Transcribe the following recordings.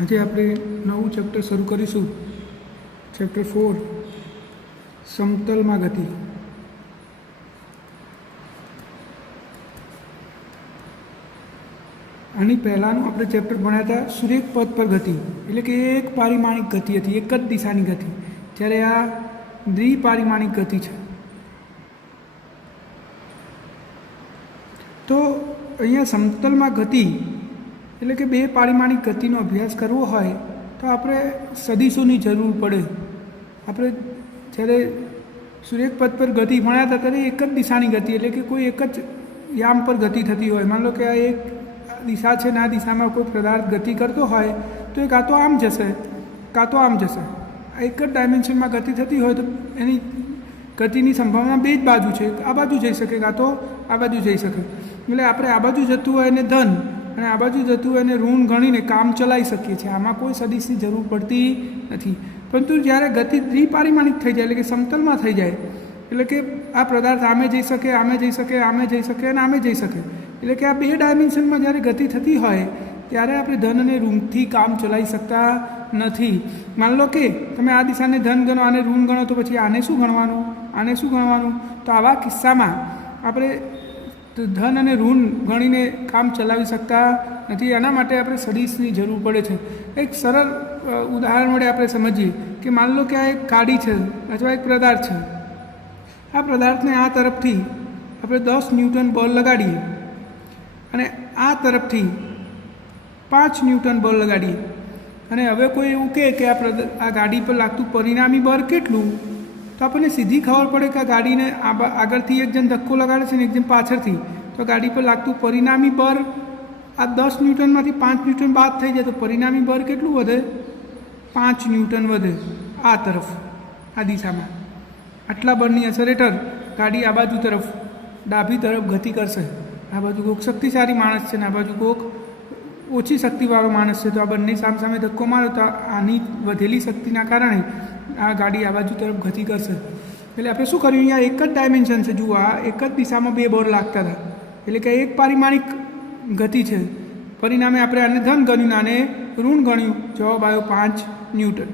આજે આપણે નવું ચેપ્ટર શરૂ કરીશું. ચેપ્ટર 4 સમતલમાં ગતિ. આની પહેલાંનું આપણે ચેપ્ટર ભણ્યા હતા સુરેખ પથ પર ગતિ, એટલે કે એક પારિમાણિક ગતિ હતી, એક જ દિશાની ગતિ. જ્યારે આ દ્વિપારિમાણિક ગતિ છે. તો અહીંયા સમતલમાં ગતિ એટલે કે બે પારિમાણિક ગતિનો અભ્યાસ કરવો હોય તો આપણે સદીશોની જરૂર પડે. આપણે જ્યારે સુરેખ પથ પર ગતિ ભણ્યા હતા ત્યારે એક જ દિશાની ગતિ, એટલે કે કોઈ એક જ યામ પર ગતિ થતી હોય. માન લો કે આ એક દિશા છે ને આ દિશામાં કોઈ પદાર્થ ગતિ કરતો હોય તો એ કાં તો આમ જશે કાં તો આમ જશે. આ એક જ ડાયમેન્શનમાં ગતિ થતી હોય તો એની ગતિની સંભાવના બે જ બાજુ છે, આ બાજુ જઈ શકે કાં તો આ બાજુ જઈ શકે. એટલે આપણે આ બાજુ જતું હોય એને ધન અને આ બાજુ જતું હોય એને ઋણ ગણીને કામ ચલાવી શકીએ છીએ. આમાં કોઈ સદીશની જરૂર પડતી નથી. પરંતુ જ્યારે ગતિ દ્વિપારિમાણિક થઈ જાય એટલે કે સમતલમાં થઈ જાય એટલે કે આ પદાર્થ આમે જઈ શકે, આમે જઈ શકે, આમે જઈ શકે અને આમે જઈ શકે, એટલે કે આ બે ડાયમેન્શનમાં જ્યારે ગતિ થતી હોય ત્યારે આપણે ધન અને ઋણથી કામ ચલાવી શકતા નથી. માન લો કે તમે આ દિશાને ધન ગણો, આને ઋણ ગણો, તો પછી આને શું ગણવાનું, આને શું ગણવાનું? તો આવા કિસ્સામાં આપણે ધન અને ઋણ ગણીને કામ ચલાવી શકતા નથી. એના માટે આપણે સદીશની જરૂર પડે છે. એક સરળ ઉદાહરણ વડે આપણે સમજીએ કે માન લો કે આ એક ગાડી છે અથવા એક પદાર્થ છે. આ પદાર્થને આ તરફથી આપણે 10 ન્યૂટન બળ લગાડીએ અને આ તરફથી 5 ન્યૂટન બળ લગાડીએ અને હવે કોઈ એવું કહે કે આ ગાડી પર લાગતું પરિણામી બળ કેટલું, તો આપણને સીધી ખબર પડે કે આ ગાડીને આગળથી એક જણ ધક્કો લગાડે છે ને એક જણ પાછળથી, તો ગાડી પર લાગતું પરિણામી બળ આ 10 ન્યૂટનમાંથી 5 ન્યૂટન બાદ થઈ જાય તો પરિણામી બળ કેટલું વધે? 5 ન્યૂટન વધે આ તરફ, આ દિશામાં. આટલા બળની અસર હેઠળ ગાડી આ બાજુ તરફ ડાબી તરફ ગતિ કરશે. આ બાજુ કોઈક શક્તિશાળી માણસ છે ને આ બાજુ કોઈક ઓછી શક્તિવાળો માણસ છે, તો આ બંને સામે ધક્કો મારો તો આની વધેલી શક્તિના કારણે આ ગાડી આ બાજુ તરફ ગતિ કરશે. એટલે આપણે શું કર્યું, અહીંયા એક જ ડાયમેન્શન છે. જુઓ, આ એક જ દિશામાં બે બળ લાગતા હતા, એટલે કે એક પારિમાણિક ગતિ છે. પરિણામે આપણે આને ધન ગણ્યું, આને ઋણ ગણ્યું, જવાબ આવ્યો 5 ન્યૂટન.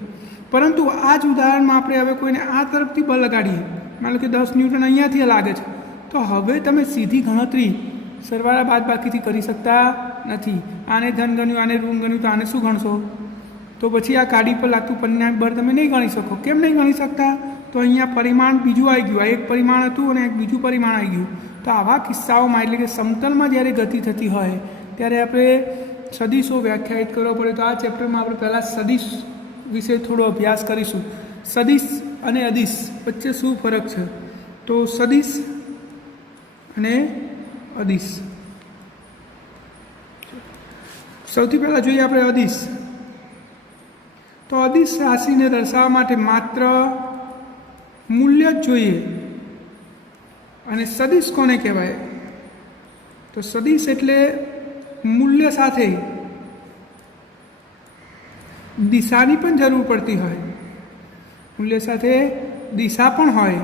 પરંતુ આ જ ઉદાહરણમાં આપણે હવે કોઈને આ તરફથી બળ લગાડીએ, માનો કે 10 ન્યૂટન અહીંયાથી લાગે છે, તો હવે તમે સીધી ગણતરી સરવાળા બાદબાકીથી કરી શકતા નથી. આને ધન ગણ્યું, આને ઋણ ગણ્યું, તો આને શું ગણશો? તો પછી આ ગાડી પર લાગતું પરિણામી બળ તમે નહીં ગણી શકો. કેમ નહીં ગણી શકતા? તો અહીંયા પરિમાણ બીજું આવી ગયું. આ એક પરિમાણ હતું અને એક બીજું પરિમાણ આવી ગયું. તો આવા કિસ્સાઓમાં એટલે કે સમતલમાં જ્યારે ગતિ થતી હોય ત્યારે આપણે સદીશો વ્યાખ્યાયિત કરવો પડે. તો આ ચેપ્ટરમાં આપણે પહેલાં સદીશ વિશે થોડો અભ્યાસ કરીશું. સદીશ અને અદિશ વચ્ચે શું ફરક છે? તો સદીશ અને અદિશ. સૌથી પહેલાં જોઈએ આપણે અદિશ. તો અદિશ રાશિને દર્શાવવા માટે માત્ર મૂલ્ય જ જોઈએ. અને સદીશ કોને કહેવાય? તો સદીશ એટલે મૂલ્ય સાથે દિશાની પણ જરૂર પડતી હોય, મૂલ્ય સાથે દિશા પણ હોય,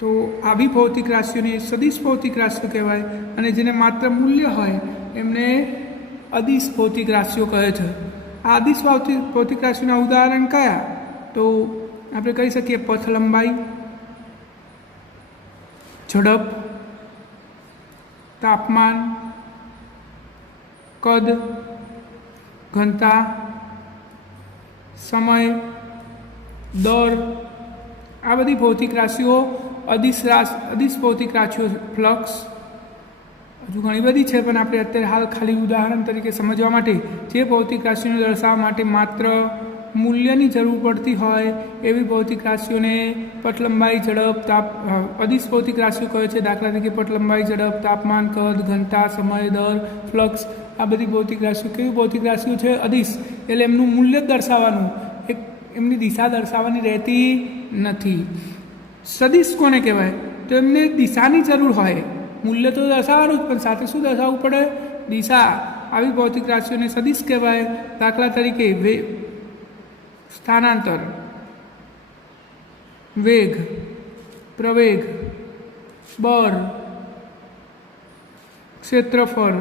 તો આવી ભૌતિક રાશિઓને સદીશ ભૌતિક રાશિઓ કહેવાય. અને જેને માત્ર મૂલ્ય હોય એમને અદિશ ભૌતિક રાશિઓ કહે છે. આ અદિશ ભૌતિક રાશિઓના ઉદાહરણ કયા? તો આપણે કહી શકીએ પથ લંબાઈ, ઝડપ, તાપમાન, કદ, ઘનતા, સમય, દર. આ બધી ભૌતિક રાશિઓ અદિશ ભૌતિક રાશિઓ. ફ્લક્સ, હજુ ઘણી બધી છે પણ આપણે અત્યારે હાલ ખાલી ઉદાહરણ તરીકે સમજવા માટે જે ભૌતિક રાશિઓને દર્શાવવા માટે માત્ર મૂલ્યની જરૂર પડતી હોય એવી ભૌતિક રાશિઓને પટલંબાઈ, ઝડપ, અદિશ ભૌતિક રાશિઓ કહે છે. દાખલા તરીકે પટલંબાઈ, ઝડપ, તાપમાન, કદ, ઘનતા, સમય, દર, ફ્લક્સ. આ બધી ભૌતિક રાશિઓ કેવી ભૌતિક રાશિઓ છે? અદિશ. એટલે એમનું મૂલ્ય જ દર્શાવવાનું, એક એમની દિશા દર્શાવવાની રહેતી નથી. સદીશ કોને કહેવાય? તો એમને દિશાની જરૂર હોય. મૂલ્ય તો દર્શાવવાનું જ, પણ સાથે શું દર્શાવવું પડે? દિશા. આવી ભૌતિક રાશિઓને સદીશ કહેવાય. દાખલા તરીકે સ્થાનાંતર, વેગ, પ્રવેગ, બળ, ક્ષેત્રફળ,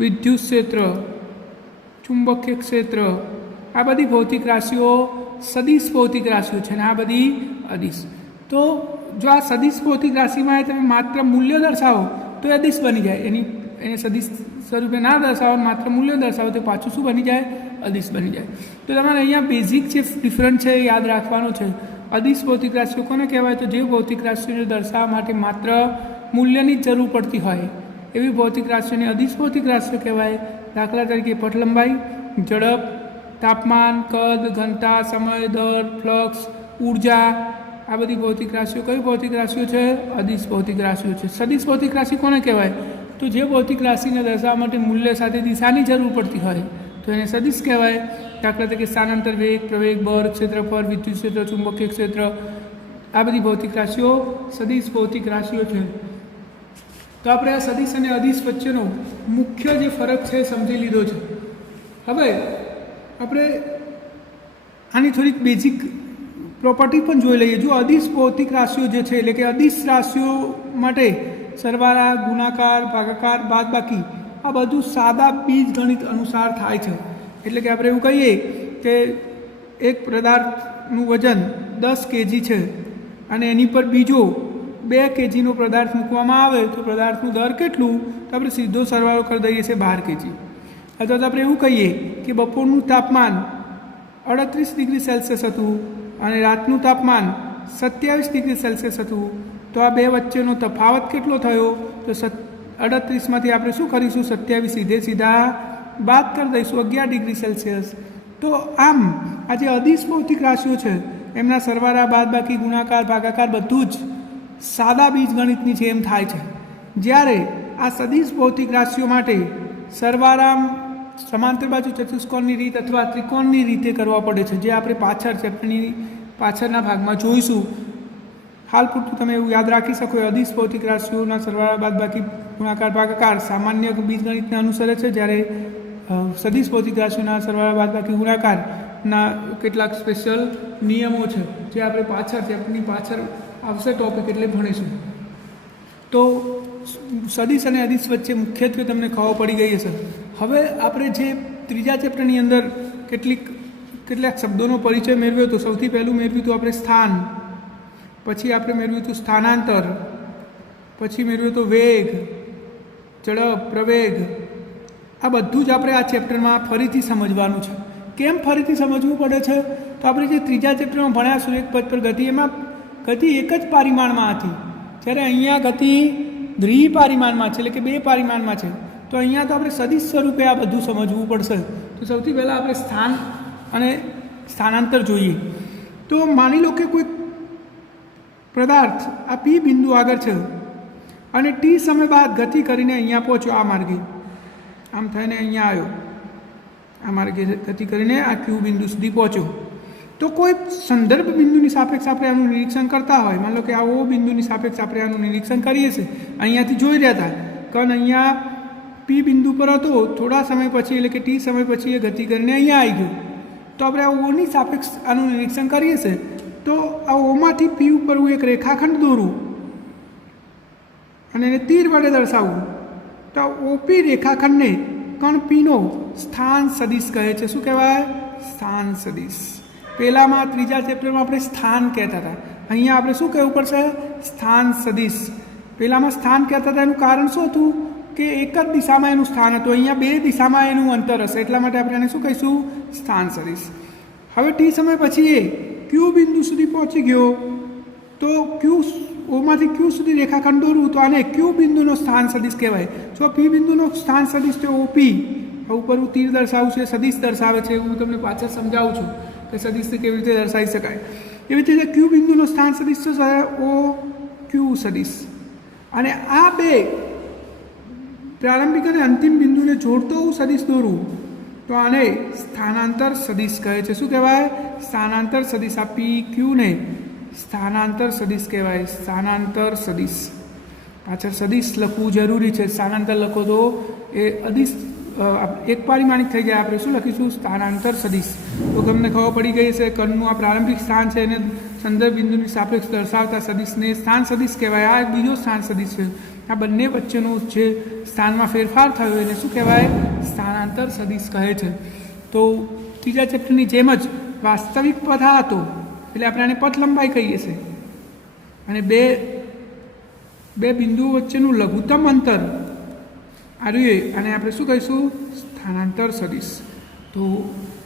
વિદ્યુત ક્ષેત્ર, ચુંબકીય ક્ષેત્ર, આ બધી ભૌતિક રાશિઓ સદિશ ભૌતિક રાશિઓ છે અને આ બધી અદિશ. તો જો આ સદિશ ભૌતિક રાશિમાં તમે માત્ર મૂલ્ય દર્શાવો તો એ અદિશ બની જાય. એને સદિશ સ્વરૂપે ના દર્શાવો, માત્ર મૂલ્ય દર્શાવો તો પાછું શું બની જાય? અદિશ બની જાય. તો તમારે અહીંયા બેઝિક જે ડિફરન્સ છે એ યાદ રાખવાનો છે. અદિશ ભૌતિક રાશિઓ કોને કહેવાય? તો જે ભૌતિક રાશિઓને દર્શાવવા માટે માત્ર મૂલ્યની જ જરૂર પડતી હોય એવી ભૌતિક રાશિઓને અદિશ ભૌતિક રાશિઓ કહેવાય. દાખલા તરીકે પટલંબાઈ, ઝડપ, તાપમાન, કદ, ઘનતા, સમય, દર, ફ્લક્સ, ઉર્જા, આ બધી ભૌતિક રાશિઓ કઈ ભૌતિક રાશિઓ છે? અદિશ ભૌતિક રાશિઓ છે. સદિશ ભૌતિક રાશિ કોને કહેવાય? તો જે ભૌતિક રાશિને દર્શાવવા માટે મૂલ્ય સાથે દિશાની જરૂર પડતી હોય તો એને સદિશ કહેવાય. દાખલા તરીકે સ્થાનાંતર, વેગ, પ્રવેગ, બળ, ક્ષેત્રફળ, વિદ્યુત ક્ષેત્ર, ચુંબકીય ક્ષેત્ર, આ બધી ભૌતિક રાશિઓ સદિશ ભૌતિક રાશિઓ છે. તો આપણે આ સદિશ અને અદિશ વચ્ચેનો મુખ્ય જે ફરક છે સમજી લીધો છે. હવે આપણે આની થોડીક બેઝિક પ્રોપર્ટી પણ જોઈ લઈએ. જો અદિશ ભૌતિક રાશિઓ જે છે એટલે કે અદિશ રાશિઓ માટે સરવાળા, ગુણાકાર, ભાગાકાર, બાદબાકી આ બધું સાદા બીજગણિત અનુસાર થાય છે. એટલે કે આપણે એવું કહીએ કે એક પદાર્થનું વજન 10 kg છે અને એની પર બીજો 2 kgનો પદાર્થ મૂકવામાં આવે તો પદાર્થનું દર કેટલું? તો આપણે સીધો સરવાળો કરી દઈએ છીએ 12 kg. અથવા તો આપણે એવું કહીએ કે બપોરનું તાપમાન 38 ડિગ્રી સેલ્સિયસ હતું અને રાતનું તાપમાન 27 ડિગ્રી સેલ્સિયસ હતું. તો આ બે વચ્ચેનો તફાવત કેટલો થયો? તો 38માંથી આપણે શું કરીશું? 27 સીધા બાદ કરી દઈશું 11 ડિગ્રી સેલ્સિયસ. તો આમ આ જે અદિશ ભૌતિક રાશિઓ છે એમના સરવાળા, બાદબાકી, ગુણાકાર, ભાગાકાર બધું જ સાદા બીજગણિતની જેમ થાય છે. જ્યારે આ સદિશ ભૌતિક રાશિઓ માટે સરવાળા સમાંતર બાજુ ચતુષ્કોણની રીત અથવા ત્રિકોણની રીતે કરવા પડે છે, જે આપણે પાછળ ચેપ્ટરની પાછળના ભાગમાં જોઈશું. હાલ પૂરતું તમે એવું યાદ રાખી શકો અદિશ ભૌતિક રાશિઓના સરવાળા, બાદબાકી, ગુણાકાર, ભાગાકાર સામાન્ય બીજગણિતને અનુસરે છે, જ્યારે સદિશ ભૌતિક રાશિઓના સરવાળા, બાદબાકી, ગુણાકારના કેટલાક સ્પેશિયલ નિયમો છે જે આપણે પાછળ ચેપ્ટરની પાછળ આવશે ટોપિક એટલે ભણીશું. તો સદિશ અને અદિશ વચ્ચે મુખ્યત્વે તમને ખબર પડી ગઈ હશે. હવે આપણે જે ત્રીજા ચેપ્ટરની અંદર કેટલાક શબ્દોનો પરિચય મેળવ્યો હતો. સૌથી પહેલું મેળવ્યું હતું આપણે સ્થાન, પછી આપણે મેળવ્યું હતું સ્થાનાંતર, પછી મેળવ્યું હતું વેગ, ઝડપ, પ્રવેગ. આ બધું જ આપણે આ ચેપ્ટરમાં ફરીથી સમજવાનું છે. કેમ ફરીથી સમજવું પડે છે? તો આપણે જે ત્રીજા ચેપ્ટરમાં ભણ્યા સુરેખપથ પર ગતિ, એમાં ગતિ એક જ પરિમાણમાં હતી, જ્યારે અહીંયા ગતિ દ્વિપરિમાણમાં છે, એટલે કે 2 પરિમાણમાં છે. તો અહીંયા તો આપણે સદિશ સ્વરૂપે આ બધું સમજવું પડશે. તો સૌથી પહેલાં આપણે સ્થાન અને સ્થાનાંતર જોઈએ. તો માની લો કે કોઈ પદાર્થ આ પી બિંદુ આગળ છે અને ટી સમય બાદ ગતિ કરીને અહીંયા પહોંચ્યો. આ માર્ગે આમ થઈને અહીંયા આવ્યો, આ માર્ગે ગતિ કરીને આ ક્યુ બિંદુ સુધી પહોંચ્યો. તો કોઈ સંદર્ભ બિંદુની સાપેક્ષ આપણે આનું નિરીક્ષણ કરતા હોય, માની લો કે આ ઓ બિંદુની સાપેક્ષ આપણે આનું નિરીક્ષણ કરીએ છીએ, અહીંયાથી જોઈ રહ્યા હતા કારણ અહીંયા પી બિંદુ પર હતો, થોડા સમય પછી એટલે કે ટી સમય પછી એ ગતિ કરીને અહીંયા આવી ગયો. તો આપણે આ ઓની સાપેક્ષ આનું નિરીક્ષણ કરીએ છીએ. તો આ ઓમાંથી પી ઉપર હું એક રેખાખંડ દોરું અને એને તીર વડે દર્શાવું તો ઓપી રેખાખંડને કણ પીનો સ્થાન સદિશ કહે છે. શું કહેવાય? સ્થાન સદિશ. પહેલામાં ત્રીજા ચેપ્ટરમાં આપણે સ્થાન કહેતા હતા, અહીંયા આપણે શું કહેવું પડશે? સ્થાન સદિશ. પહેલામાં સ્થાન કહેતા હતા, એનું કારણ શું હતું કે એક જ દિશામાં એનું સ્થાન હતું, અહીંયા 2 દિશામાં એનું અંતર હશે, એટલા માટે આપણે એને શું કહીશું? સ્થાન સદિશ. હવે ટી સમય પછી એ ક્યુ બિંદુ સુધી પહોંચી ગયો, તો ક્યુ ઓમાંથી ક્યુ સુધી રેખાખંડ દોરવું તો આને ક્યુ બિંદુનો સ્થાન સદિશ કહેવાય. જો પી બિંદુનો સ્થાન સદિશ તો ઓપી, ઉપર હું તીર દર્શાવું છે, સદિશ દર્શાવે છે, હું તમને પાછળ સમજાવું છું કે સદિશને કેવી રીતે દર્શાવી શકાય. એવી રીતે ક્યુ બિંદુનો સ્થાન સદિશ તો ઓ ક્યુ સદિશ. અને આ 2 પ્રારંભિક અને અંતિમ બિંદુને જોડતો હું સદિશ દોરું તો આને સ્થાનાંતર સદિશ કહે છે. શું કહેવાય? સ્થાનાંતર સદિશ. આ પી ક્યુને સ્થાનાંતર સદિશ કહેવાય. સ્થાનાંતર સદિશ. પાછળ સદિશ લખવું જરૂરી છે. સ્થાનાંતર લખો તો એ અદિશ એક પરિમાણિક થઈ જાય. આપણે શું લખીશું? સ્થાનાંતર સદિશ. તો તમને ખબર પડી ગઈ છે કણનું આ પ્રારંભિક સ્થાન છે એને સંદર્ભ બિંદુની સાપેક્ષ દર્શાવતા સદિશને સ્થાન સદિશ કહેવાય. આ બીજો સ્થાન સદિશ છે. આ બંને વચ્ચેનો જે સ્થાનમાં ફેરફાર થયો એને શું કહેવાય? સ્થાનાંતર સદિશ કહે છે. તો ત્રીજા ચેપ્ટરની જેમ જ વાસ્તવિક પદાર્થો એટલે આપણે આને પથ લંબાઈ કહીએ છીએ, અને બે બિંદુઓ વચ્ચેનું લઘુત્તમ અંતર આ રહ્યું અને આપણે શું કહીશું? સ્થાનાંતર સદિશ. તો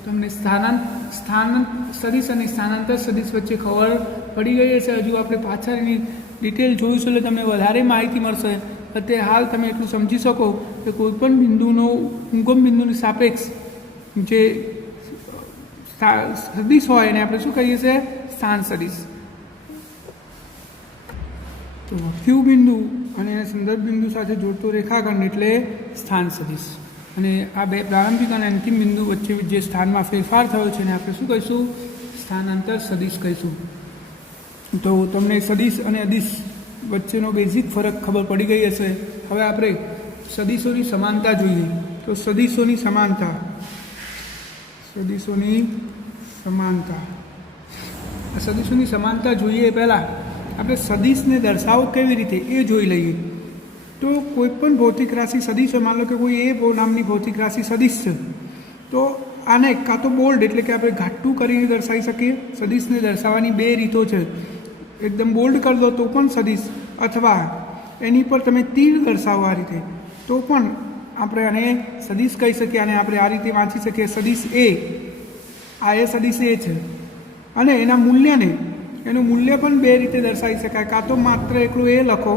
તમને સ્થાન સદિશ અને સ્થાનાંતર સદિશ વચ્ચે ખબર પડી ગઈ છે. હજુ આપણે પાછળ એની ડિટેલ જોઈશું એટલે તમને વધારે માહિતી મળશે. અત્યારે હાલ તમે એટલું સમજી શકો કે કોઈપણ બિંદુનો ઉગમ બિંદુની સાપેક્ષ જે સદિશ હોય એને આપણે શું કહીએ છીએ? સ્થાન સદિશ. તો ક્યુ બિંદુ અને એના સંદર્ભ બિંદુ સાથે જોડતો રેખાખંડ એટલે સ્થાન સદિશ. અને આ બે પ્રારંભિક અને અંતિમ બિંદુ વચ્ચે જે સ્થાનમાં ફેરફાર થયો છે એને આપણે શું કહીશું? સ્થાનાંતર સદિશ કહીશું. તો તમને સદિશ અને અદિશ વચ્ચેનો બેઝિક ફરક ખબર પડી ગઈ હશે. હવે આપણે સદિશોની સમાનતા જોઈએ. તો સદિશોની સમાનતા સદિશોની સમાનતા જોઈએ પહેલાં આપણે સદિશને દર્શાવો કેવી રીતે એ જોઈ લઈએ. તો કોઈ પણ ભૌતિક રાશિ સદિશ હોય, માન લો કે કોઈ એ નામની ભૌતિક રાશિ સદિશ છે, તો આને કાં તો બોલ્ડ એટલે કે આપણે ઘાટું કરીને દર્શાવી શકીએ. સદિશને દર્શાવવાની બે રીતો છે. એકદમ બોલ્ડ કરી દો તો પણ સદિશ, અથવા એની પર તમે તીર દર્શાવો આ રીતે તો પણ આપણે આને સદિશ કહી શકીએ. અને આપણે આ રીતે વાંચી શકીએ સદિશ એ, આ એ સદિશ એ છે. અને એના મૂલ્યને એનું મૂલ્ય પણ બે રીતે દર્શાવી શકાય. કાં તો માત્ર એકલું એ લખો,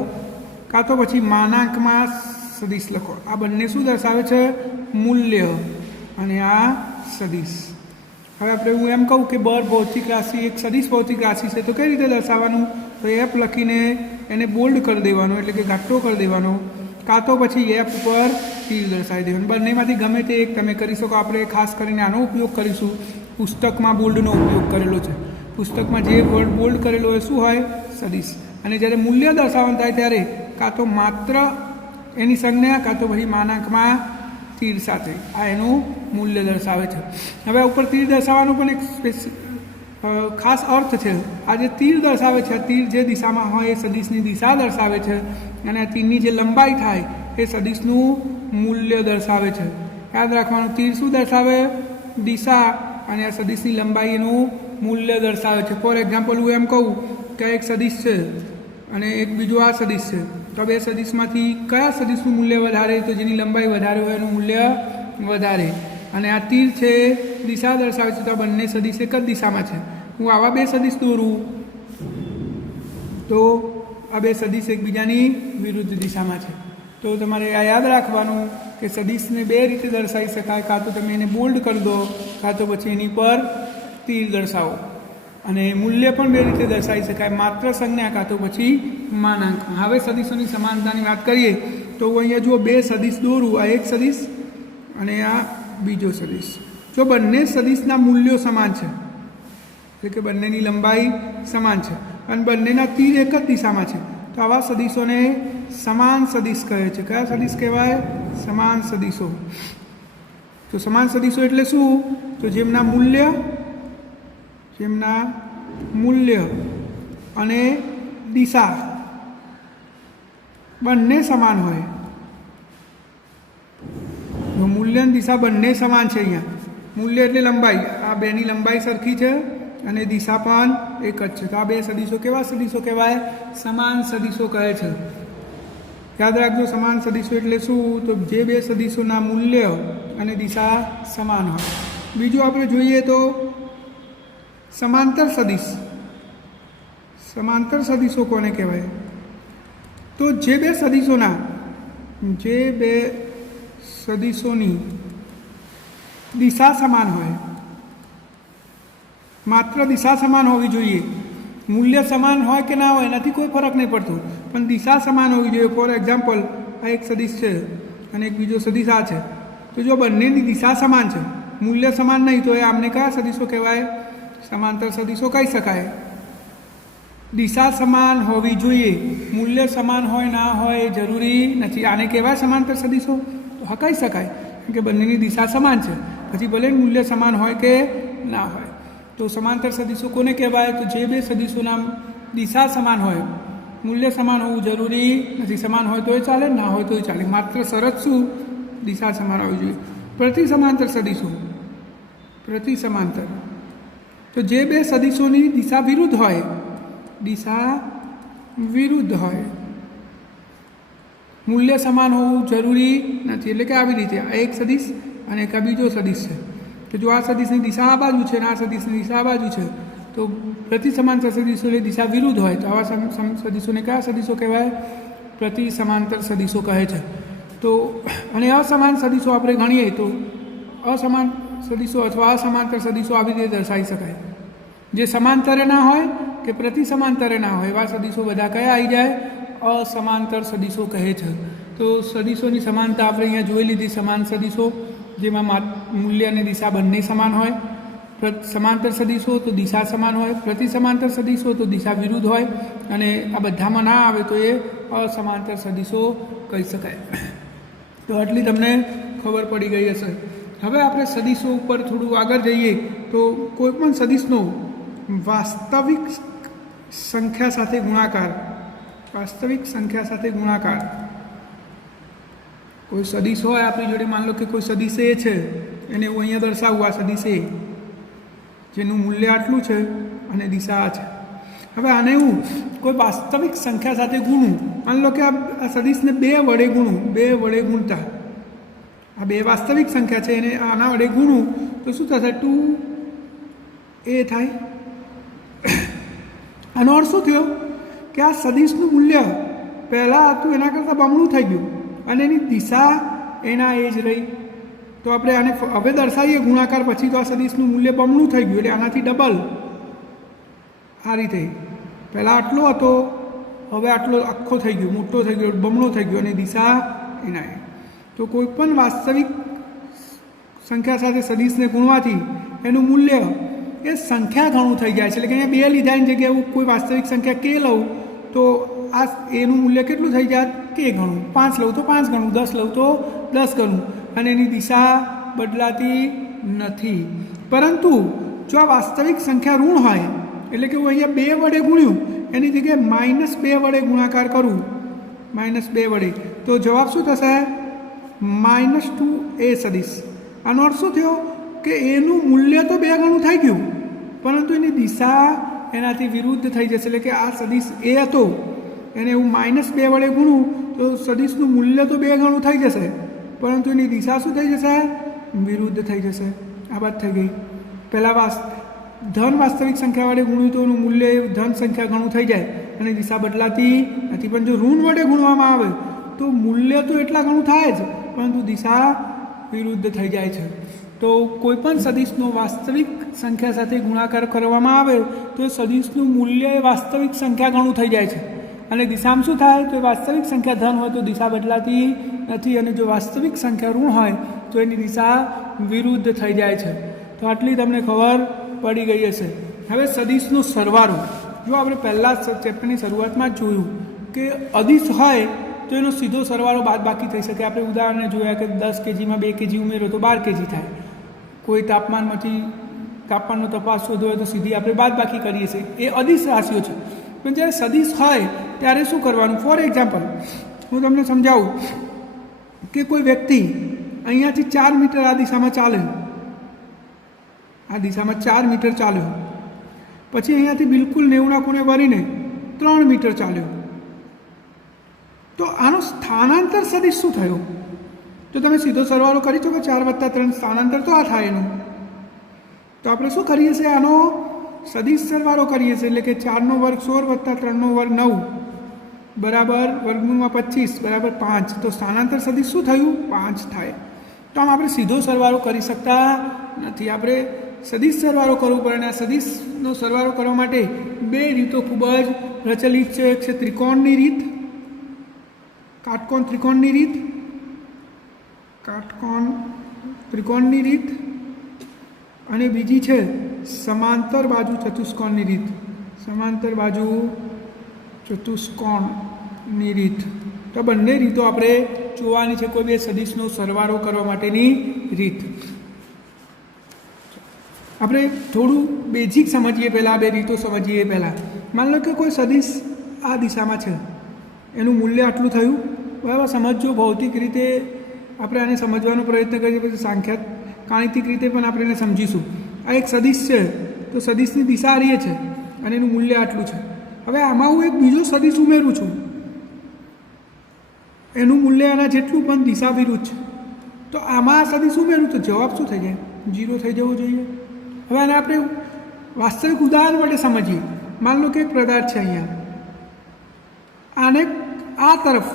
કાં તો પછી માનાંકમાં સદિશ લખો. આ બંને શું દર્શાવે છે? મૂલ્ય. અને આ સદિશ. હવે આપણે હું એમ કહું કે ભૌતિક રાશિ એક સદિશ ભૌતિક રાશિ છે, તો કઈ રીતે દર્શાવવાનું? તો એફ લખીને એને બોલ્ડ કરી દેવાનો એટલે કે ઘાટો કરી દેવાનો, કાં તો પછી એફ ઉપર તીર દર્શાવી દેવાનું. બંનેમાંથી ગમે તે એક તમે કરી શકો. આપણે ખાસ કરીને આનો ઉપયોગ કરીશું. પુસ્તકમાં બોલ્ડનો ઉપયોગ કરેલો છે. પુસ્તકમાં જે વર્ડ બોલ્ડ કરેલો હોય શું હોય? સદિશ. અને જ્યારે મૂલ્ય દર્શાવવાનું થાય ત્યારે કાં તો માત્ર એની સંજ્ઞા, કાં તો પછી માનાંકમાં તીર સાથે આ એનું મૂલ્ય દર્શાવે છે. હવે ઉપર તીર દર્શાવવાનો પણ એક ખાસ અર્થ છે. આ જે તીર દર્શાવે છે, આ તીર જે દિશામાં હોય એ સદિશની દિશા દર્શાવે છે, અને આ તીરની જે લંબાઈ થાય એ સદિશનું મૂલ્ય દર્શાવે છે. યાદ રાખવાનું, તીર શું દર્શાવે? દિશા. અને આ સદિશની લંબાઈ એનું મૂલ્ય દર્શાવે છે. ફોર એક્ઝામ્પલ હું એમ કહું કે એક સદિશ છે અને એક બીજો આ સદિશ છે, તો બે સદિશમાંથી કયા સદિશનું મૂલ્ય વધારે? તો જેની લંબાઈ વધારે હોય એનું મૂલ્ય વધારે. અને આ તીર છે દિશા દર્શાવે છે, તો આ બંને સદિશ એક જ દિશામાં છે. હું આવા બે સદિશ દોરું તો આ બે સદિશ એકબીજાની વિરુદ્ધ દિશામાં છે. તો તમારે આ યાદ રાખવાનું કે સદિશને બે રીતે દર્શાવી શકાય. કાં તો તમે એને બોલ્ડ કરી દો, કાં તો પછી એની પર તીર દર્શાવો. અને મૂલ્ય પણ બે રીતે દર્શાવી શકાય, માત્ર સંજ્ઞા કાં તો પછી માનાંકમાં. હવે સદિશોની સમાનતાની વાત કરીએ તો હું અહીંયા જુઓ બે સદિશ દોરું. આ એક સદિશ અને આ બીજો સદિશ. જો બંને સદિશના મૂલ્યો સમાન છે, એટલે કે બંનેની લંબાઈ સમાન છે અને બંનેના તીર એક જ દિશામાં છે, તો આવા સદિશોને સમાન સદિશ કહે છે. કયા સદિશ કહેવાય? સમાન સદિશો. તો સમાન સદિશો એટલે શું? તો જેમના મૂલ્ય અને દિશા બંને સમાન હોય. મૂલ્ય અને દિશા બંને સમાન છે. અહીંયા મૂલ્ય એટલે લંબાઈ, આ બેની લંબાઈ સરખી છે અને દિશા પણ એક જ છે. તો આ બે સદિશો કેવા સદિશો કહેવાય? સમાન સદિશો કહે છે. યાદ રાખજો, સમાન સદિશો એટલે શું? તો જે બે સદિશોના મૂલ્ય અને દિશા સમાન હોય. બીજું આપણે જોઈએ તો સમાંતર સદિશ. સમાંતર સદિશો કોને કહેવાય? તો જે બે સદિશોની દિશા સમાન હોય, માત્ર દિશા સમાન હોવી જોઈએ. મૂલ્ય સમાન હોય કે ના હોય એનાથી કોઈ ફરક નહીં પડતો, પણ દિશા સમાન હોવી જોઈએ. ફોર એક્ઝામ્પલ, આ એક સદિશ છે અને એક બીજો સદિશ આ છે. તો જો બંનેની દિશા સમાન છે, મૂલ્ય સમાન નહીં, તો એ આમને કયા સદિશો કહેવાય? સમાંતર સદિશો કહી શકાય. દિશા સમાન હોવી જોઈએ, મૂલ્ય સમાન હોય ના હોય એ જરૂરી નથી. આને કહેવાય સમાંતર સદિશો? તો હા કહી શકાય, કારણ કે બંનેની દિશા સમાન છે, પછી ભલે મૂલ્ય સમાન હોય કે ના હોય. તો સમાંતર સદિશો કોને કહેવાય? તો જે બે સદિશોના દિશા સમાન હોય મૂલ્ય સમાન હોવું જરૂરી નથી. સમાન હોય તોય ચાલે, ના હોય તોય ચાલે. માત્ર શરત શું? દિશા સમાન હોવી જોઈએ. પ્રતિ સમાંતર સદીશો, પ્રતિ સમાંતર, તો જે બે સદીશોની દિશા વિરુદ્ધ હોય, દિશા વિરુદ્ધ હોય, મૂલ્ય સમાન હોવું જરૂરી નથી. એટલે કે આવી રીતે આ એક સદીશ અને એક બીજો સદીશ છે, તો જો આ સદીશની દિશા આ બાજુ છે અને આ સદીશની દિશા આ બાજુ છે, તો પ્રતિ સમાંતર સદીશોની દિશા વિરુદ્ધ હોય તો આવા સદીશોને કયા સદીશો કહેવાય? પ્રતિ સમાંતર સદીશો કહે છે. તો અને અસમાન સદીશો આપણે ગણીએ તો અસમાન સદીશો અથવા અસમાંતર સદીશો આવી રીતે દર્શાવી શકાય. જે સમાંતરે ના હોય કે પ્રતિ સમાંતરે ના હોય એવા સદીશો બધા કયા આવી જાય? અસમાંતર સદીશો કહે છે. તો સદીશોની સમાનતા આપણે અહીંયા જોઈ લીધી. સમાન સદીશો જેમાં મૂલ્ય અને દિશા બંને સમાન હોય. સમાંતર સદીશો તો દિશા સમાન હોય. પ્રતિ સમાંતર સદીશો તો દિશા વિરુદ્ધ હોય. અને આ બધામાં ના આવે તો એ અસમાંતર સદીશો કહી શકાય. તો આટલી તમને ખબર પડી ગઈ હશે. હવે આપણે સદીશો ઉપર થોડું આગળ જઈએ તો કોઈ પણ સદીશનો વાસ્તવિક સંખ્યા સાથે ગુણાકાર, વાસ્તવિક સંખ્યા સાથે ગુણાકાર, કોઈ સદીશ હોય આપણી જોડે, માન લો કે કોઈ સદીશ એ છે, એને હું અહીંયા દર્શાવું, આ સદીશ એ જેનું મૂલ્ય આટલું છે અને દિશા આ છે. હવે આને હું કોઈ વાસ્તવિક સંખ્યા સાથે ગુણું, માન લો કે આ સદીશને 2 વડે ગુણું, 2 વડે ગુણતા આ 2 વાસ્તવિક સંખ્યા છે એને આના વડે ગુણું તો શું થશે? 2a થાય. આનો અર્થ શું થયો? કે આ સદીશનું મૂલ્ય પહેલાં હતું એના કરતાં બમણું થઈ ગયું અને એની દિશા એના એ જ રહી. તો આપણે આને હવે દર્શાવીએ ગુણાકાર પછી તો આ સદીશનું મૂલ્ય બમણું થઈ ગયું, એટલે આનાથી ડબલ. આ રીતે પહેલાં આટલો હતો, હવે આટલો આખો થઈ ગયો, મોટો થઈ ગયો, બમણો થઈ ગયો અને દિશા એના એ. તો કોઈ પણ વાસ્તવિક સંખ્યા સાથે સદીશને ગુણવાથી એનું મૂલ્ય એ સંખ્યા ઘણું થઈ જાય છે. એટલે કે અહીંયા 2 લીધાની જગ્યાએ હું કોઈ વાસ્તવિક સંખ્યા કે લઉં તો આ એનું મૂલ્ય કેટલું થઈ જાય? કે ઘણું. 5 લઉં તો 5 ગણું, 10 લઉં તો 10 ગણું, અને એની દિશા બદલાતી નથી. પરંતુ જો આ વાસ્તવિક સંખ્યા ઋણ હોય, એટલે કે હું અહીંયા 2 વડે ગુણ્યું એની જગ્યાએ -2 વડે ગુણાકાર કરું, -2 વડે, તો જવાબ શું થશે? -2a સદીશ. આનો અર્થ શું થયો? કે એનું મૂલ્ય તો 2 ગણું થઈ ગયું પરંતુ એની દિશા એનાથી વિરુદ્ધ થઈ જશે. એટલે કે આ સદીશ એ હતો એને હું -2 વડે ગુણું તો સદીશનું મૂલ્ય તો 2 ગણું થઈ જશે પરંતુ એની દિશા શું થઈ જશે? વિરુદ્ધ થઈ જશે. આ વાત થઈ ગઈ. પહેલાં ધન વાસ્તવિક સંખ્યા વડે ગુણ્યું તો એનું મૂલ્ય ધન સંખ્યા ગણું થઈ જાય અને દિશા બદલાતી નથી. પણ જો ઋણ વડે ગુણવામાં આવે તો મૂલ્ય તો એટલા ગણું થાય જ પરંતુ દિશા વિરુદ્ધ થઈ જાય છે. તો કોઈપણ સદીશનો વાસ્તવિક સંખ્યા સાથે ગુણાકાર કરવામાં આવે તો એ સદીશનું મૂલ્ય એ વાસ્તવિક સંખ્યા ગણું થઈ જાય છે અને દિશામાં શું થાય? તો એ વાસ્તવિક સંખ્યા ધન હોય તો દિશા બદલાતી નથી અને જો વાસ્તવિક સંખ્યા ઋણ હોય તો એની દિશા વિરુદ્ધ થઈ જાય છે. તો આટલી તમને ખબર પડી ગઈ હશે. હવે સદીશનો સરવાળો, જો આપણે પહેલાં ચેપ્ટરની શરૂઆતમાં જ જોયું કે અદિશ હોય તો એનો સીધો સરવાળો બાદબાકી થઈ શકે. આપણે ઉદાહરણને જોયા કે 10 kgમાં 2 kg ઉમેરો તો 12 kg થાય. કોઈ તાપમાનનો તફાવત શોધવો હોય તો સીધી આપણે બાદબાકી કરીએ છીએ. એ અદિશ રાશિઓ છે. પણ જ્યારે સદીશ હોય ત્યારે શું કરવાનું? ફોર એક્ઝામ્પલ હું તમને સમજાવું કે કોઈ વ્યક્તિ અહીંયાથી 4 મીટર આ દિશામાં ચાલે, આ દિશામાં 4 મીટર ચાલ્યો, પછી અહીંયાથી બિલકુલ 90 ખૂણે વળીને 3 મીટર ચાલ્યો, તો આનો સ્થાનાંતર સદીશ શું થયો? તો તમે સીધો સરવાળો કરી શકો. 4 + 3 સ્થાનાંતર તો આ થાય એનું. તો આપણે શું કરીએ છીએ? આનો સદીશ સરવાળો કરીએ છીએ. એટલે કે 4 નો વર્ગ 16 + 3 નો વર્ગ 9 બરાબર વર્ગમૂળમાં 25 બરાબર 5. તો સ્થાનાંતર સદીશ શું થયું? 5 થાય. તો આમ આપણે સીધો સરવાળો કરી શકતા નથી. આપણે સદીશ સરવાળો કરવો પડે. અને આ સદીશનો સરવાળો કરવા માટે 2 રીતો ખૂબ જ પ્રચલિત છે. એક છે ત્રિકોણની રીત, કાટકોણ ત્રિકોણની રીત, ત્રિકોણની રીત, અને બીજી છે સમાંતર બાજુ ચતુષ્કોણની રીત, સમાંતર બાજુ ચતુષ્કોણની રીત. તો બંને રીતો આપણે જોવાની છે કોઈ બે સદીશનો સરવાળો કરવા માટેની રીત. આપણે થોડું બેઝિક સમજીએ પહેલાં, 2 રીતો સમજીએ પહેલાં. માન લો કે કોઈ સદીશ આ દિશામાં છે, એનું મૂલ્ય આટલું થયું. બરાબર, સમજો. ભૌતિક રીતે આપણે આને સમજવાનો પ્રયત્ન કરીએ, પછી સાંખ્યાત ગાણિતિક રીતે પણ આપણે એને સમજીશું. આ એક સદિશ છે, તો સદિશની દિશા આ રહી છે અને એનું મૂલ્ય આટલું છે. હવે આમાં હું એક બીજો સદિશ ઉમેરું છું, એનું મૂલ્ય આના જેટલું પણ દિશા વિરુદ્ધ છે. તો આમાં આ સદિશ ઉમેરું તો જવાબ શું થઈ જાય? 0 થઈ જવો જોઈએ. હવે આને આપણે વાસ્તવિક ઉદાહરણ માટે સમજીએ. માન લો કે એક પદાર્થ છે અહીંયા, આને આ તરફ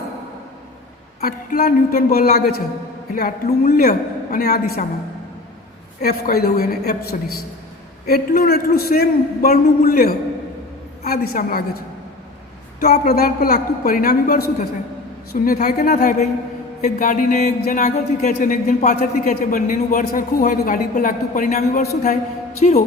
આટલા ન્યૂટન બળ લાગે છે, એટલે આટલું મૂલ્ય અને આ દિશામાં એફ કહી દઉં એને, એફ સદિશ. એટલું ને એટલું સેમ બળનું મૂલ્ય આ દિશામાં લાગે છે. તો આ પદાર્થ પર લાગતું પરિણામી બળ શું થશે? શૂન્ય થાય કે ના થાય ભાઈ? એક ગાડીને એક જણ આગળથી ખેંચે ને એક જણ પાછળથી ખેંચે, બંનેનું બળ સરખું હોય તો ગાડી પર લાગતું પરિણામી બળ શું થાય? 0.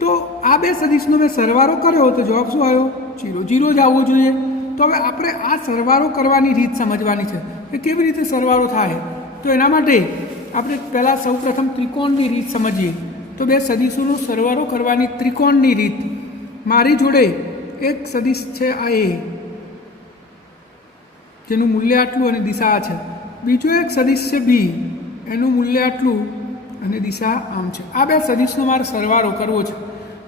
તો આ બે સદિશનો મેં સરવાળો કર્યો તો જવાબ શું આવ્યો? 0. 0 જ આવવો જોઈએ. તો હવે આપણે આ સરવાળો કરવાની રીત સમજવાની છે કે કેવી રીતે સરવાળો થાય. તો એના માટે આપણે પહેલાં સૌપ્રથમ ત્રિકોણની રીત સમજીએ. તો બે સદિશોનો સરવાળો કરવાની ત્રિકોણની રીત. મારી જોડે એક સદિશ છે આ એ, જેનું મૂલ્ય આટલું અને દિશા આ છે. બીજો એક સદિશ છે બી, એનું મૂલ્ય આટલું અને દિશા આમ છે. આ બે સદિશનો મારે સરવાળો કરવો છે.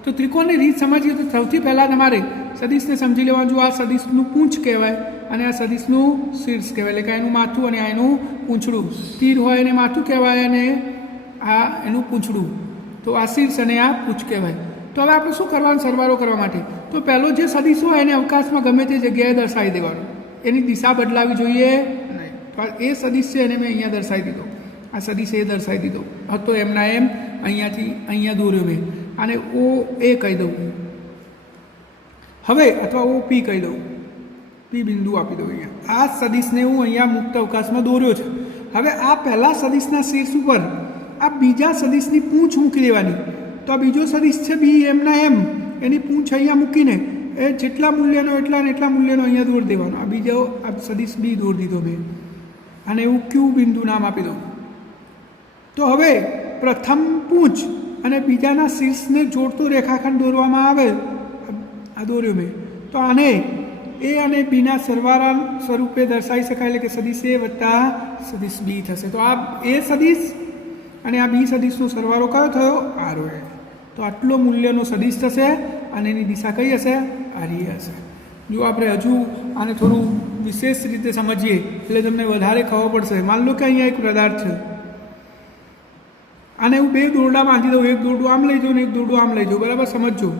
તો ત્રિકોણની રીત સમજીએ તો સૌથી પહેલાં તમારે સદિશને સમજી લેવાનું. આ સદિશનું પૂંછ કહેવાય અને આ સદિશનું શીર્ષ કહેવાય, એટલે કે એનું માથું અને આ એનું પૂંછડું. તીર હોય એને માથું કહેવાય અને આ એનું પૂંછડું. તો આ શીર્ષ અને આ પૂંછ કહેવાય. તો હવે આપણે શું કરવાનું સરવાળો કરવા માટે? તો પહેલો જે સદિશ હોય એને અવકાશમાં ગમે તે જગ્યાએ દર્શાવી દેવાનો, એની દિશા બદલાવી જોઈએ નહીં. તો એ સદિશ છે એને મેં અહીંયા દર્શાવી દીધો, આ સદિશ એ દર્શાવી દીધો હતો એમના એમ. અહીંયાથી અહીંયા દોર્યો મેં, આને ઓ એ કહી દઉં હવે, અથવા ઓ પી કહી દઉં, પી બિંદુ આપી દઉં. અહીંયા આ સદિશને હું અહીંયા મુક્ત અવકાશમાં દોર્યો છે. હવે આ પહેલા સદિશના શીર્ષ ઉપર આ બીજા સદિશની પૂંછ મૂકી દેવાની. તો આ બીજો સદિશ છે બી, એમના એમ, એની પૂંછ અહીંયા મૂકીને એ જેટલા મૂલ્યનો એટલા ને એટલા મૂલ્યનો અહીંયા દોર દેવાનો. આ બીજો આ સદિશ બી દોર દીધો મેં, અને એવું ક્યુ બિંદુ નામ આપી દઉં. તો હવે પ્રથમ પૂંછ અને બીજાના શીર્ષને જોડતો રેખાખંડ દોરવામાં આવે, આ દોર્યો મેં. તો આને એ અને બીના સરવાળા સ્વરૂપે દર્શાવી શકાય, એટલે કે સદિશ એ વત્તા સદિશ બી થશે. તો આ એ સદિશ અને આ બી સદિશનો સરવાળો કયો થયો? આ રહ્યો. તો આટલો મૂલ્યનો સદિશ થશે અને એની દિશા કઈ હશે? આરી હશે. જો આપણે હજુ આને થોડું વિશેષ રીતે સમજીએ એટલે તમને વધારે ખબર પડશે. માન લો કે અહીંયા એક પદાર્થ છે, આને હું બે દોરડા બાંધી દઉં, એક દોરડું આમ લઈ જાઉં ને એક દોરડું આમ લઈ જાઉં. બરાબર, સમજો.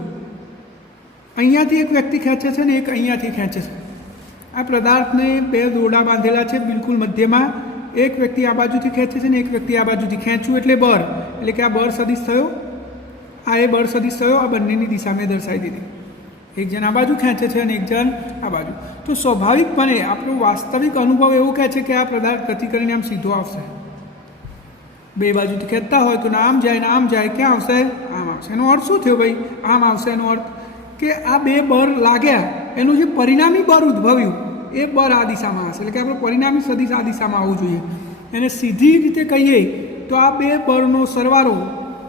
અહીંયાથી એક વ્યક્તિ ખેંચે છે ને એક અહીંયાથી ખેંચે છે. આ પદાર્થને બે દોરડા બાંધેલા છે બિલકુલ મધ્યમાં. એક વ્યક્તિ આ બાજુથી ખેંચે છે ને એક વ્યક્તિ આ બાજુથી. ખેંચવું એટલે બળ, એટલે કે આ બળ સદિશ થયો, આ એ બળ સદિશ થયો. આ બંનેની દિશા મેં દર્શાવી દીધી. એક જણ આ બાજુ ખેંચે છે અને એક જણ આ બાજુ. તો સ્વાભાવિકપણે આપણો વાસ્તવિક અનુભવ એવું કહે છે કે આ પદાર્થ ગતિ કરીને આમ સીધો આવશે. બે બાજુથી ખેંચતા હોય તો આમ જાય ને આમ જાય, ક્યાં આવશે? આમ આવશે. એનો અર્થ શું થયો ભાઈ? આમ આવશે. એનો અર્થ કે આ બે બળ લાગ્યા, એનું જે પરિણામી બળ ઉદ્ભવ્યું એ બળ આ દિશામાં હશે. એટલે કે આપણે પરિણામી સદિશ આ દિશામાં આવવું જોઈએ. એને સીધી રીતે કહીએ તો આ બે બળનો સરવાળો,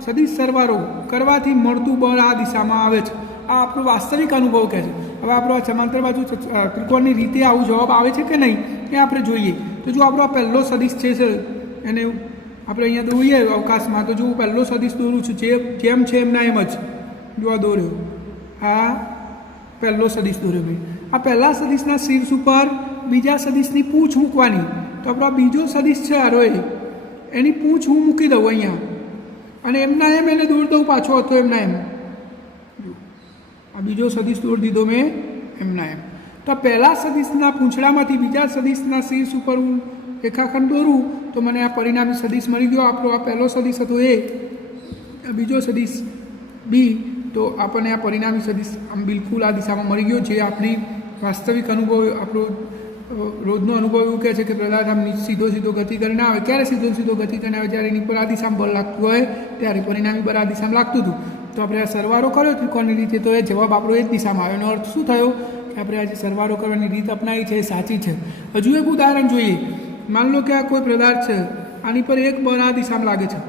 સદિશ સરવાળો કરવાથી મળતું બળ આ દિશામાં આવે છે. આ આપણો વાસ્તવિક અનુભવ કહે છે. હવે આપણો આ સમાંતર બાજુ ત્રિકોણની રીતે આવું જવાબ આવે છે કે નહીં એ આપણે જોઈએ. તો જો આપણો આ પહેલો સદિશ છે એને આપણે અહીંયા દોરીએ અવકાશમાં, તો જો હું પહેલો સદિશ દોરું છું જેમ છે એમના એમ જ. જો આ દોર્યો, આ પહેલો સદિશ દોર્યો મેં. આ પહેલા સદિશના શીર્ષ ઉપર બીજા સદિશની પૂંછ મૂકવાની. તો આપણો બીજો સદિશ છે આરોએ, એની પૂંછ હું મૂકી દઉં અહીંયા અને એમના એમ એને દોર દઉં પાછો હતો એમના એમ. આ બીજો સદિશ દોર દીધો મેં એમના એમ. તો પહેલા સદિશના પૂંછડામાંથી બીજા સદિશના શીર્ષ ઉપર હું રેખાખંડ દોરું તો મને આ પરિણામી સદિશ મળી ગયો. આપણો આ પહેલો સદિશ હતો એ, આ બીજો સદિશ બી. તો આપણને આ પરિણામી સદિશ આમ બિલકુલ આ દિશામાં મળી ગયો. જે આપણી વાસ્તવિક અનુભવ, આપણો રોજનો અનુભવ એવું કહે છે કે પદાર્થ આમ સીધો ગતિ કરીને આવે. ક્યારે સીધો ગતિ કરીને આવે? જ્યારે એની પર આ દિશામાં બળ લાગતું હોય ત્યારે પરિણામી બળ આ દિશામાં લાગતું હતું. તો આપણે આ સરવાળો કર્યો ત્રિકોણની રીતે, તો એ જવાબ આપણો એ જ દિશામાં આવ્યો. એનો અર્થ શું થયો કે આપણે આજે સરવાળો કરવાની રીત અપનાવી છે એ સાચી છે. હજુ એક ઉદાહરણ જોઈએ. માન લો કે આ કોઈ પદાર્થ છે, આની પર એક બળ આ દિશામાં લાગે છે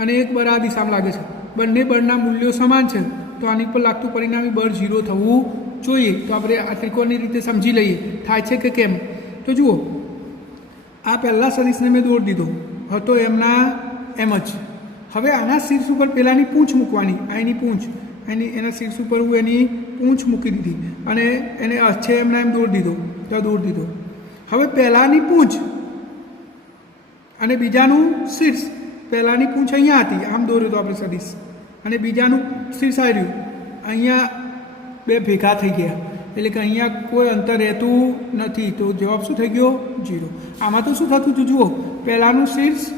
અને એક બળ આ દિશામાં લાગે છે. બંને બળના મૂલ્યો સમાન છે, તો આની પર લાગતું પરિણામી બળ 0 થવું જોઈએ તો આપણે આ ત્રિકોણની રીતે સમજી લઈએ થાય છે કે કેમ. તો જુઓ, આ પહેલાં સદીશને મેં દોરી દીધો હતો એમના એમ જ. હવે આના શીર્ષ ઉપર પહેલાંની પૂંછ મૂકવાની, આ એની પૂંછ, એના શીર્ષ ઉપર હું એની પૂંછ મૂકી દીધી અને એને છે એમના એમ દોરી દીધો, તો દોરી દીધો. હવે પહેલાંની પૂંછ અને બીજાનું શીર્ષ, પહેલાંની પૂંછ અહીંયા હતી, આમ દોર્યું તો આપણે સદીશ, અને બીજાનું શીર્ષ આવ્યું અહીંયા, બે ભેગા થઈ ગયા, એટલે કે અહીંયા કોઈ અંતર રહેતું નથી. તો જવાબ શું થઈ ગયો? 0. આમાં તો શું થતું હતું જુઓ, પહેલાંનું શીર્ષ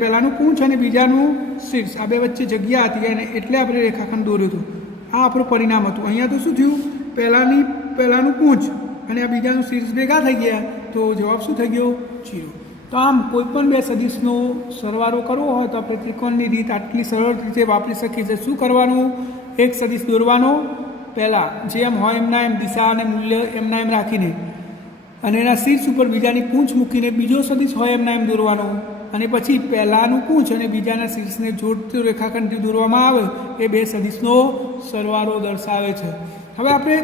પહેલાંનું પૂંછ અને બીજાનું શીર્ષ, આ બે વચ્ચે જગ્યા હતી અને એટલે આપણે રેખાખંડ દોર્યો હતો. આ આપણું પરિણામ હતું. અહીંયા તો શું થયું, પહેલાંનું પૂંછ અને આ બીજાનું શીર્ષ ભેગા થઈ ગયા, તો જવાબ શું થઈ ગયો? 0. તો આમ કોઈપણ બે સદીશનો સરવાળો કરવો હોય તો આપણે ત્રિકોણની રીત આટલી સરળ રીતે વાપરી શકીએ છીએ. શું કરવાનું? એક સદીશ દોરવાનો, પહેલાં જેમ હોય એમના એમ દિશા અને મૂલ્ય એમના એમ રાખીને, અને એના શીર્ષ ઉપર બીજાની પૂંછ મૂકીને બીજો સદીશ હોય એમના એમ દોરવાનો, અને પછી પહેલાંનું પૂંછ અને બીજાના શીર્ષને જોડતો રેખાખંડથી દોરવામાં આવે એ બે સદીશનો સરવાળો દર્શાવે છે. હવે આપણે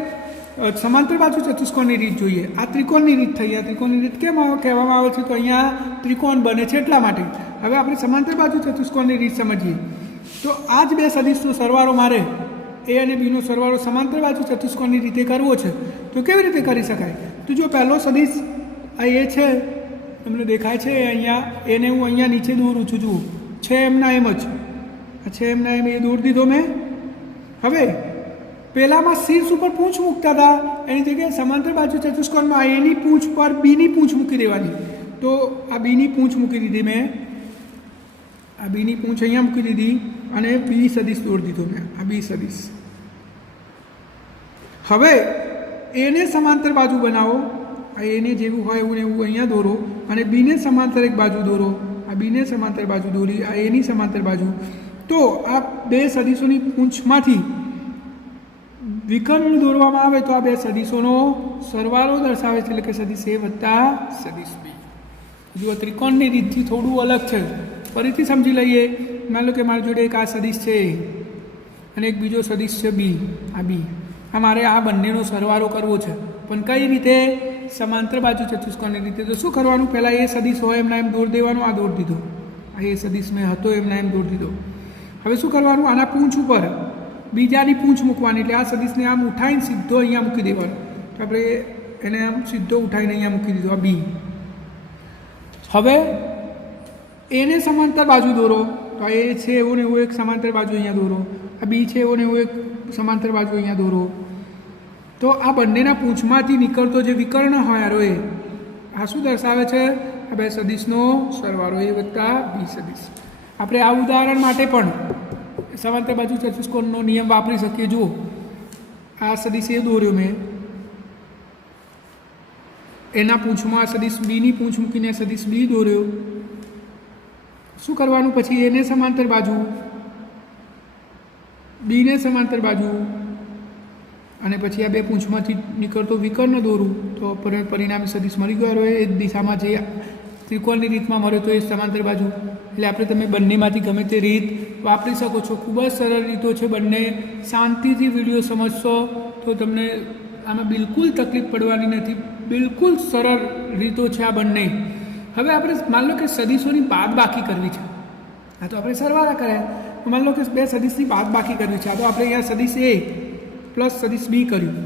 સમાંતર બાજુ ચતુષ્કોણની રીત જોઈએ. આ ત્રિકોણની રીત થઈ. આ ત્રિકોણની રીત કેમ કહેવામાં આવે છે? તો અહીંયા ત્રિકોણ બને છે એટલા માટે. હવે આપણે સમાંતર બાજુ ચતુષ્કોણની રીત સમજીએ. તો આ જ બે સદીશનો સરવાળો મારે એ અને બીનો સરવાળો સમાંતર બાજુ ચતુષ્કોણની રીતે કરવો છે. તો કેવી રીતે કરી શકાય? તો જો પહેલો સદીશ આ એ છે, તમને દેખાય છે અહીંયા, એને હું અહીંયા નીચે દોરું છું. જુઓ, છે એમના એમ જ, છે એમના એમ એ દોરી દીધો મેં. હવે પહેલાંમાં શીર્ષ ઉપર પૂંછ મૂકતા હતા, એની જગ્યાએ સમાંતર બાજુ ચતુષ્કોણમાં એની પૂંછ પર બીની પૂંછ મૂકી દેવાની. તો આ બીની પૂંછ મૂકી દીધી મેં, આ બીની પૂંછ અહીંયા મૂકી દીધી અને બી સદીશ દોરી દીધો મેં, આ બી સદીશ. હવે એને સમાંતર બાજુ બનાવો, આ એને જેવું હોય એવું એવું અહીંયા દોરો, અને બીને સમાંતર એક બાજુ દોરો, આ બીને સમાંતર બાજુ દોરી, આ એની સમાંતર બાજુ. તો આ બે સદીશોની પૂંછમાંથી વિકર્ણ દોરવામાં આવે તો આ બે સદીશોનો સરવાળો દર્શાવે છે, એટલે કે સદીશ એ વત્તા સદીશ બી. જુઓ, ત્રિકોણની રીતથી થોડું અલગ છે. ફરીથી સમજી લઈએ. માન લો કે મારી જોડે એક આ સદીશ છે અને એક બીજો સદીશ છે બી, આ બી. આ મારે આ બંનેનો સરવાળો કરવો છે, પણ કઈ રીતે? સમાંતર બાજુ ચતુષ્કોણની રીતે. તો શું કરવાનું? પહેલાં એ સદીશ હોય એમના એમ દોર દેવાનો, આ દોર દીધો, આ એ સદીશ મેં હતો એમના એમ દોર દીધો. હવે શું કરવાનું? આના પૂંછ ઉપર બીજાની પૂંછ મૂકવાની, એટલે આ સદીશને આમ ઉઠાવીને સીધો અહીંયા મૂકી દેવાનો. તો આપણે એને આમ સીધો ઉઠાવીને અહીંયા મૂકી દીધો, આ બી. હવે એને સમાંતર બાજુ દોરો, તો એ છે એવો ને એવો એક સમાંતર બાજુ અહીંયા દોરો, આ બી છે એવો ને એવો એક સમાંતર બાજુ અહીંયા દોરો. તો આ બંનેના પૂંછમાંથી નીકળતો જે વિકર્ણ હોય એ આ શું દર્શાવે છે? આ બે સદીશનો સરવાળો, એ વત્તા બી સદીશ. આપણે આ ઉદાહરણ માટે પણ સમાંતર બાજુ ચતુષ્કોણનો નિયમ વાપરી શકીએ. જુઓ, આ સદીશ એ દોર્યો મેં, એના પૂંછમાં સદીશ બીની પૂંછ મૂકીને સદીશ બી દોર્યો. શું કરવાનું? પછી એને સમાંતર બાજુ, બીને સમાંતર બાજુ, અને પછી આ બે પૂંછમાંથી નીકળતો વિકર્ણ દોરું, તો પરિણામી સદીશ મળી ગયો. એ જ દિશામાં જે ત્રિકોણની રીતમાં મળ્યો તો એ સમાંતર બાજુ. એટલે આપણે તમે બંનેમાંથી ગમે તે રીત વાપરી શકો છો. ખૂબ જ સરળ રીતો છે બંને. શાંતિથી વિડીયો સમજશો તો તમને આમાં બિલકુલ તકલીફ પડવાની નથી. બિલકુલ સરળ રીતો છે આ બંને. હવે આપણે માન લો કે સદીશોની બાદબાકી કરવી છે. આ તો આપણે સરવાળા કર્યા. માન લો કે બે સદીશની બાદબાકી કરવી છે. આ તો આપણે અહીંયા સદીશ એ પ્લસ સદીશ બી કર્યું,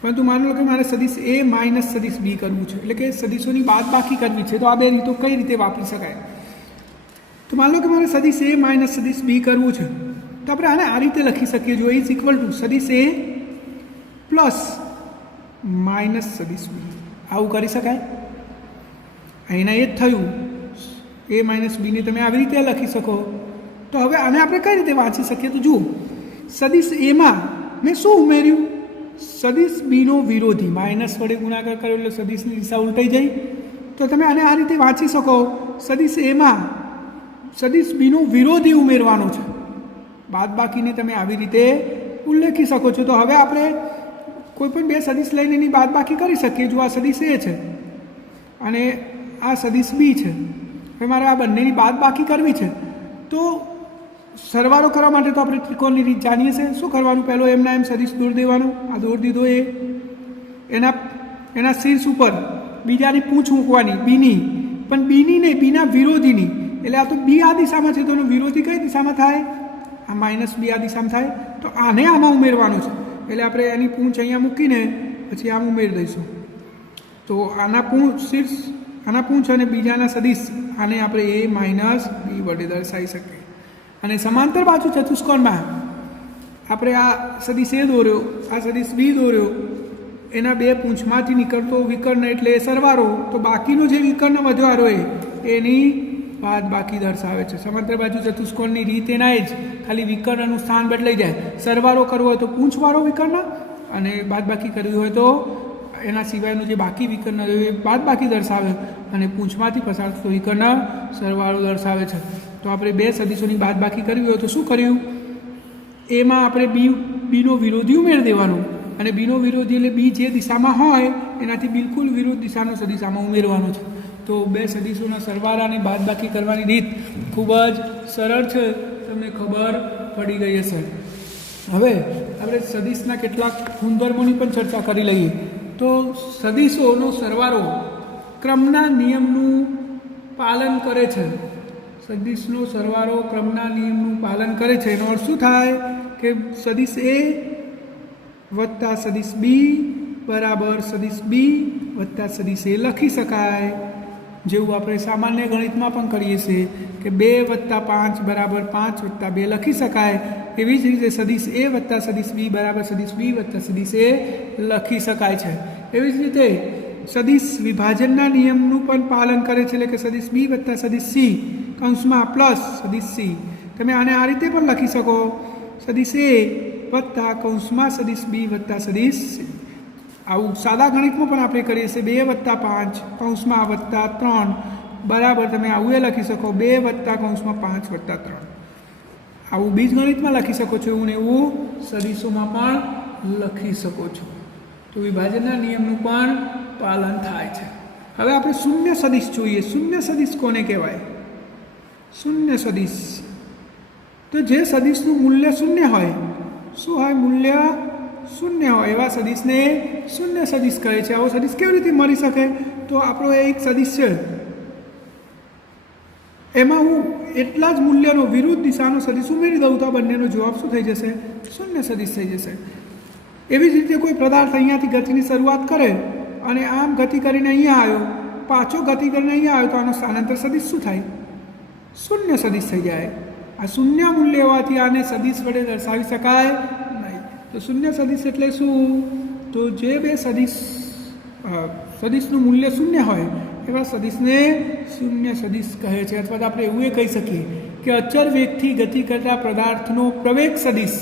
પરંતુ માન લો કે મારે સદીશ એ માઇનસ સદીશ બી કરવું છે, એટલે કે સદીશોની બાદબાકી કરવી છે. તો આ બે રીતો કઈ રીતે વાપરી શકાય? તો માન લો કે મારે સદીશ એ માઇનસ સદીશ બી કરવું છે, તો આપણે આને આ રીતે લખી શકીએ. જો ઇઝ ઇક્વલ ટુ સદીશ એ પ્લસ માઇનસ સદીશ બી. આવું કરી શકાય? અહીંના એ જ થયું, એ માઇનસ બીને તમે આવી રીતે લખી શકો. તો હવે આને આપણે કઈ રીતે વાંચી શકીએ? તો જુઓ, સદીશ એમાં મેં શું ઉમેર્યું? સદીશ બીનો વિરોધી. માઇનસ વડે ગુણાકાર કર્યો એટલે સદીશની દિશા ઉલટાઈ જાય. તો તમે આને આ રીતે વાંચી શકો. સદીશ એમાં સદીશ બીનો વિરોધી ઉમેરવાનો છે. બાદબાકીને તમે આવી રીતે ઉલ્લેખી શકો છો. તો હવે આપણે કોઈ પણ બે સદીશ લઈને એની બાદબાકી કરી શકીએ. જો આ સદીશ એ છે અને આ સદીશ બી છે, હવે મારે આ બંનેની બાદબાકી કરવી છે. તો સરવાળો કરવા માટે તો આપણે ત્રિકોણની રીત જાણીએ છીએ. શું કરવાનું? પહેલો એમના એમ સદિશ દોરી દેવાનો. આ દોરી દીધો એ એના શીર્ષ ઉપર બીજાની પૂંછ મૂકવાની, બીની, પણ બીની નહીં, બીના વિરોધીની. એટલે આ તો બી આ દિશામાં છે, તો એનો વિરોધી કઈ દિશામાં થાય? આ માઇનસ બી આ દિશામાં થાય. તો આને આમાં ઉમેરવાનું છે. એટલે આપણે એની પૂંછ અહીંયા મૂકીને પછી આમ ઉમેરી દઈશું. તો આના પૂંછ અને બીજાના સદિશ આને આપણે એ માઇનસ બી વડે દર્શાવી શકીએ. અને સમાંતર બાજુ ચતુષ્કોણમાં આપણે આ સદિશ એ દોર્યો, આ સદિશ બી દોર્યો, એના બે પૂંછમાંથી નીકળતો વિકર્ણ એટલે સરવાળો. તો બાકીનો જે વિકર્ણ વધવારો એની બાદ બાકી દર્શાવે છે. સમાંતર બાજુ ચતુષ્કોણની રીત એના જ, ખાલી વિકર્ણનું સ્થાન બદલાઈ જાય. સરવાળો કરવો હોય તો પૂંછવાળો વિકર્ણ, અને બાદ બાકી કરવી હોય તો એના સિવાયનું જે બાકી વિકર્ણ એ બાદ બાકી દર્શાવે, અને પૂંછમાંથી પસાર થતો વિકર્ણ સરવાળો દર્શાવે છે. તો આપણે બે સદિશોની બાદ બાકી કરવી હોય તો શું કર્યું? એમાં આપણે બીનો વિરોધી ઉમેરી દેવાનો, અને બીનો વિરોધી એટલે બી જે દિશામાં હોય એનાથી બિલકુલ વિરુદ્ધ દિશાનો સદિશ આમાં ઉમેરવાનો છે. તો બે સદિશોના સરવાળાની બાદ બાકી કરવાની રીત ખૂબ જ સરળ છે, તમને ખબર પડી ગઈ હશે. હવે આપણે સદિશના કેટલાક ગુણધર્મોની પણ ચર્ચા કરી લઈએ. તો સદિશોનો સરવાળો ક્રમના નિયમનું પાલન કરે છે. સદિશનો સરવાળો ક્રમના નિયમનું પાલન કરે છે. એનો અર્થ શું થાય? કે સદિશ એ વત્તા સદિશ બી બરાબર સદિશ બી વત્તા સદિશ એ લખી શકાય. જેવું આપણે સામાન્ય ગણિતમાં પણ કરીએ છીએ કે 2 + 5 બરાબર 5 + 2 લખી શકાય. એવી જ રીતે સદિશ એ વત્તા સદિશ બી બરાબર સદિશ બી વત્તા સદિશ એ લખી શકાય છે. એવી જ રીતે સદિશ વિભાજનના નિયમનું પણ પાલન કરે છે. એટલે કે સદિશ બી વત્તા સદિશ સી કૌંસમાં પ્લસ સદિશ સી. તમે આને આ રીતે પણ લખી શકો, સદિશ એ વત્તા કૌંસમાં સદિશ બી વત્તા સદિશ સી. આવું સાદા ગણિતમાં પણ આપણે કરીએ છીએ. 2 + 5 કૌંસમાં વત્તા 3 બરાબર તમે આવું એ લખી શકો 2 વત્તા કૌંસમાં 5 વત્તા 3. આવું બીજ ગણિતમાં લખી શકો છો, એવું ને એવું સદિશોમાં પણ લખી શકો છો. તો વિભાજનના નિયમનું પણ પાલન થાય છે. હવે આપણે શૂન્ય સદિશ જોઈએ. શૂન્ય સદિશ કોને કહેવાય? શૂન્ય સદિશ તો જે સદિશનું મૂલ્ય શૂન્ય હોય. શું હોય? મૂલ્ય શૂન્ય હોય એવા સદિશને શૂન્ય સદિશ કહે છે. આવો સદિશ કેવી રીતે મળી શકે? તો આપણો એક સદિશ છે, એમાં હું એટલા જ મૂલ્યનો વિરુદ્ધ દિશાનો સદિશ ઉમેરી દઉં તો આ બંનેનો જવાબ શું થઈ જશે? શૂન્ય સદિશ થઈ જશે. એવી જ રીતે કોઈ પદાર્થ અહીંયાથી ગતિની શરૂઆત કરે અને આમ ગતિ કરીને અહીંયા આવ્યો, પાછો ગતિ કરીને અહીંયા આવ્યો, તો આનો સ્થાનાંતર સદિશ શું થાય? શૂન્ય સદિશ થઈ જાય. આ શૂન્ય મૂલ્ય હોવાથી આને સદિશ વડે દર્શાવી શકાય નહીં. તો શૂન્ય સદિશ એટલે શું? તો જે બે સદિશનું મૂલ્ય શૂન્ય હોય એવા સદિશને શૂન્ય સદિશ કહે છે. અથવા તો આપણે એવું એ કહી શકીએ કે અચર વેગથી ગતિ કરતા પદાર્થનો પ્રવેગ સદિશ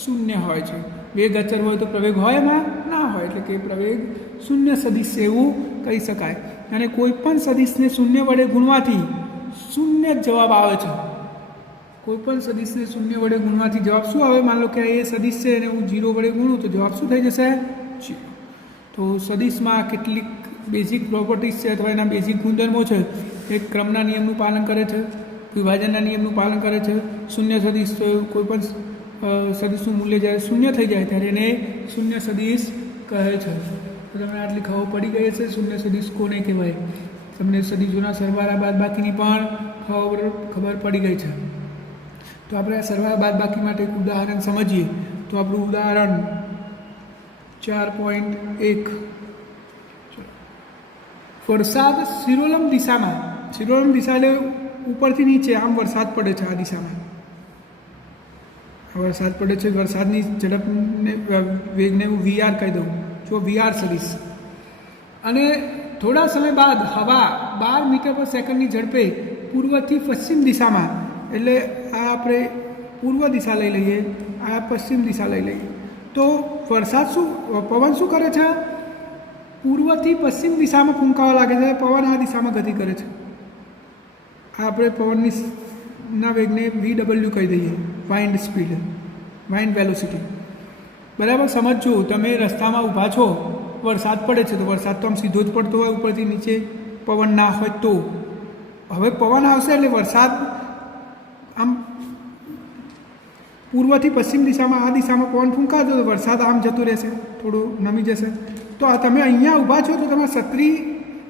શૂન્ય હોય છે. વેગ અચર હોય તો પ્રવેગ હોય એમાં ના હોય, એટલે કે પ્રવેગ શૂન્ય સદિશ એવું કહી શકાય. અને કોઈ પણ સદિશને શૂન્ય વડે ગુણવાથી શૂન્ય જ જવાબ આવે છે. કોઈ પણ સદિશને શૂન્ય વડે ગુણવાથી જવાબ શું આવે? માન લો કે એ સદિશ છે અને હું 0 વડે ગુણું તો જવાબ શું થઈ જશે? 0. તો સદિશમાં કેટલીક બેઝિક પ્રોપર્ટીઝ છે અથવા એના બેઝિક ગુણધર્મો છે. એક ક્રમના નિયમનું પાલન કરે છે, વિભાજનના નિયમનું પાલન કરે છે. શૂન્ય સદિશ તો કોઈ પણ સદિશનું મૂલ્ય જ્યારે શૂન્ય થઈ જાય ત્યારે એને શૂન્ય સદિશ કહે છે. તો તમને આટલી ખબર પડી ગઈ હશે શૂન્ય સદિશ કોને કહેવાય. તમને સદિશોના સરવાળા બાદ બાકીની પણ ખબર પડી ગઈ છે. તો આપણે આ સરવાળા બાદ બાકી માટે એક ઉદાહરણ સમજીએ. તો આપણું ઉદાહરણ 4.1. વરસાદ શિરોલમ દિશામાં, શિરોલમ દિશા એટલે ઉપરથી નીચે આમ વરસાદ પડે છે. આ દિશામાં વરસાદ પડે છે. વરસાદની ઝડપને વેગને હું VR કહી દઉં. જો VR સદિશ. અને થોડા સમય બાદ હવા 12 મીટર પર સેકન્ડની ઝડપે પૂર્વથી પશ્ચિમ દિશામાં, એટલે આ આપણે પૂર્વ દિશા લઈ લઈએ, આ પશ્ચિમ દિશા લઈ લઈએ, તો વરસાદ પવન શું કરે છે? પૂર્વથી પશ્ચિમ દિશામાં ફૂંકાવા લાગે છે. પવન આ દિશામાં ગતિ કરે છે. આ આપણે પવનના વેગને VW કહી દઈએ, વાઇન્ડ સ્પીડ, વાઇન્ડ વેલોસિટી. બરાબર સમજો. તમે રસ્તામાં ઊભા છો, વરસાદ પડે છે, તો વરસાદ તો આમ સીધો જ પડતો હોય, ઉપરથી નીચે પવન ના હોય તો. હવે પવન આવશે એટલે વરસાદ આમ પૂર્વથી પશ્ચિમ દિશામાં આ દિશામાં પવન ફૂંકાતો તો વરસાદ આમ જતો રહેશે, થોડું નમી જશે. તો આ તમે અહીંયા ઊભા છો તો તમારે છત્રી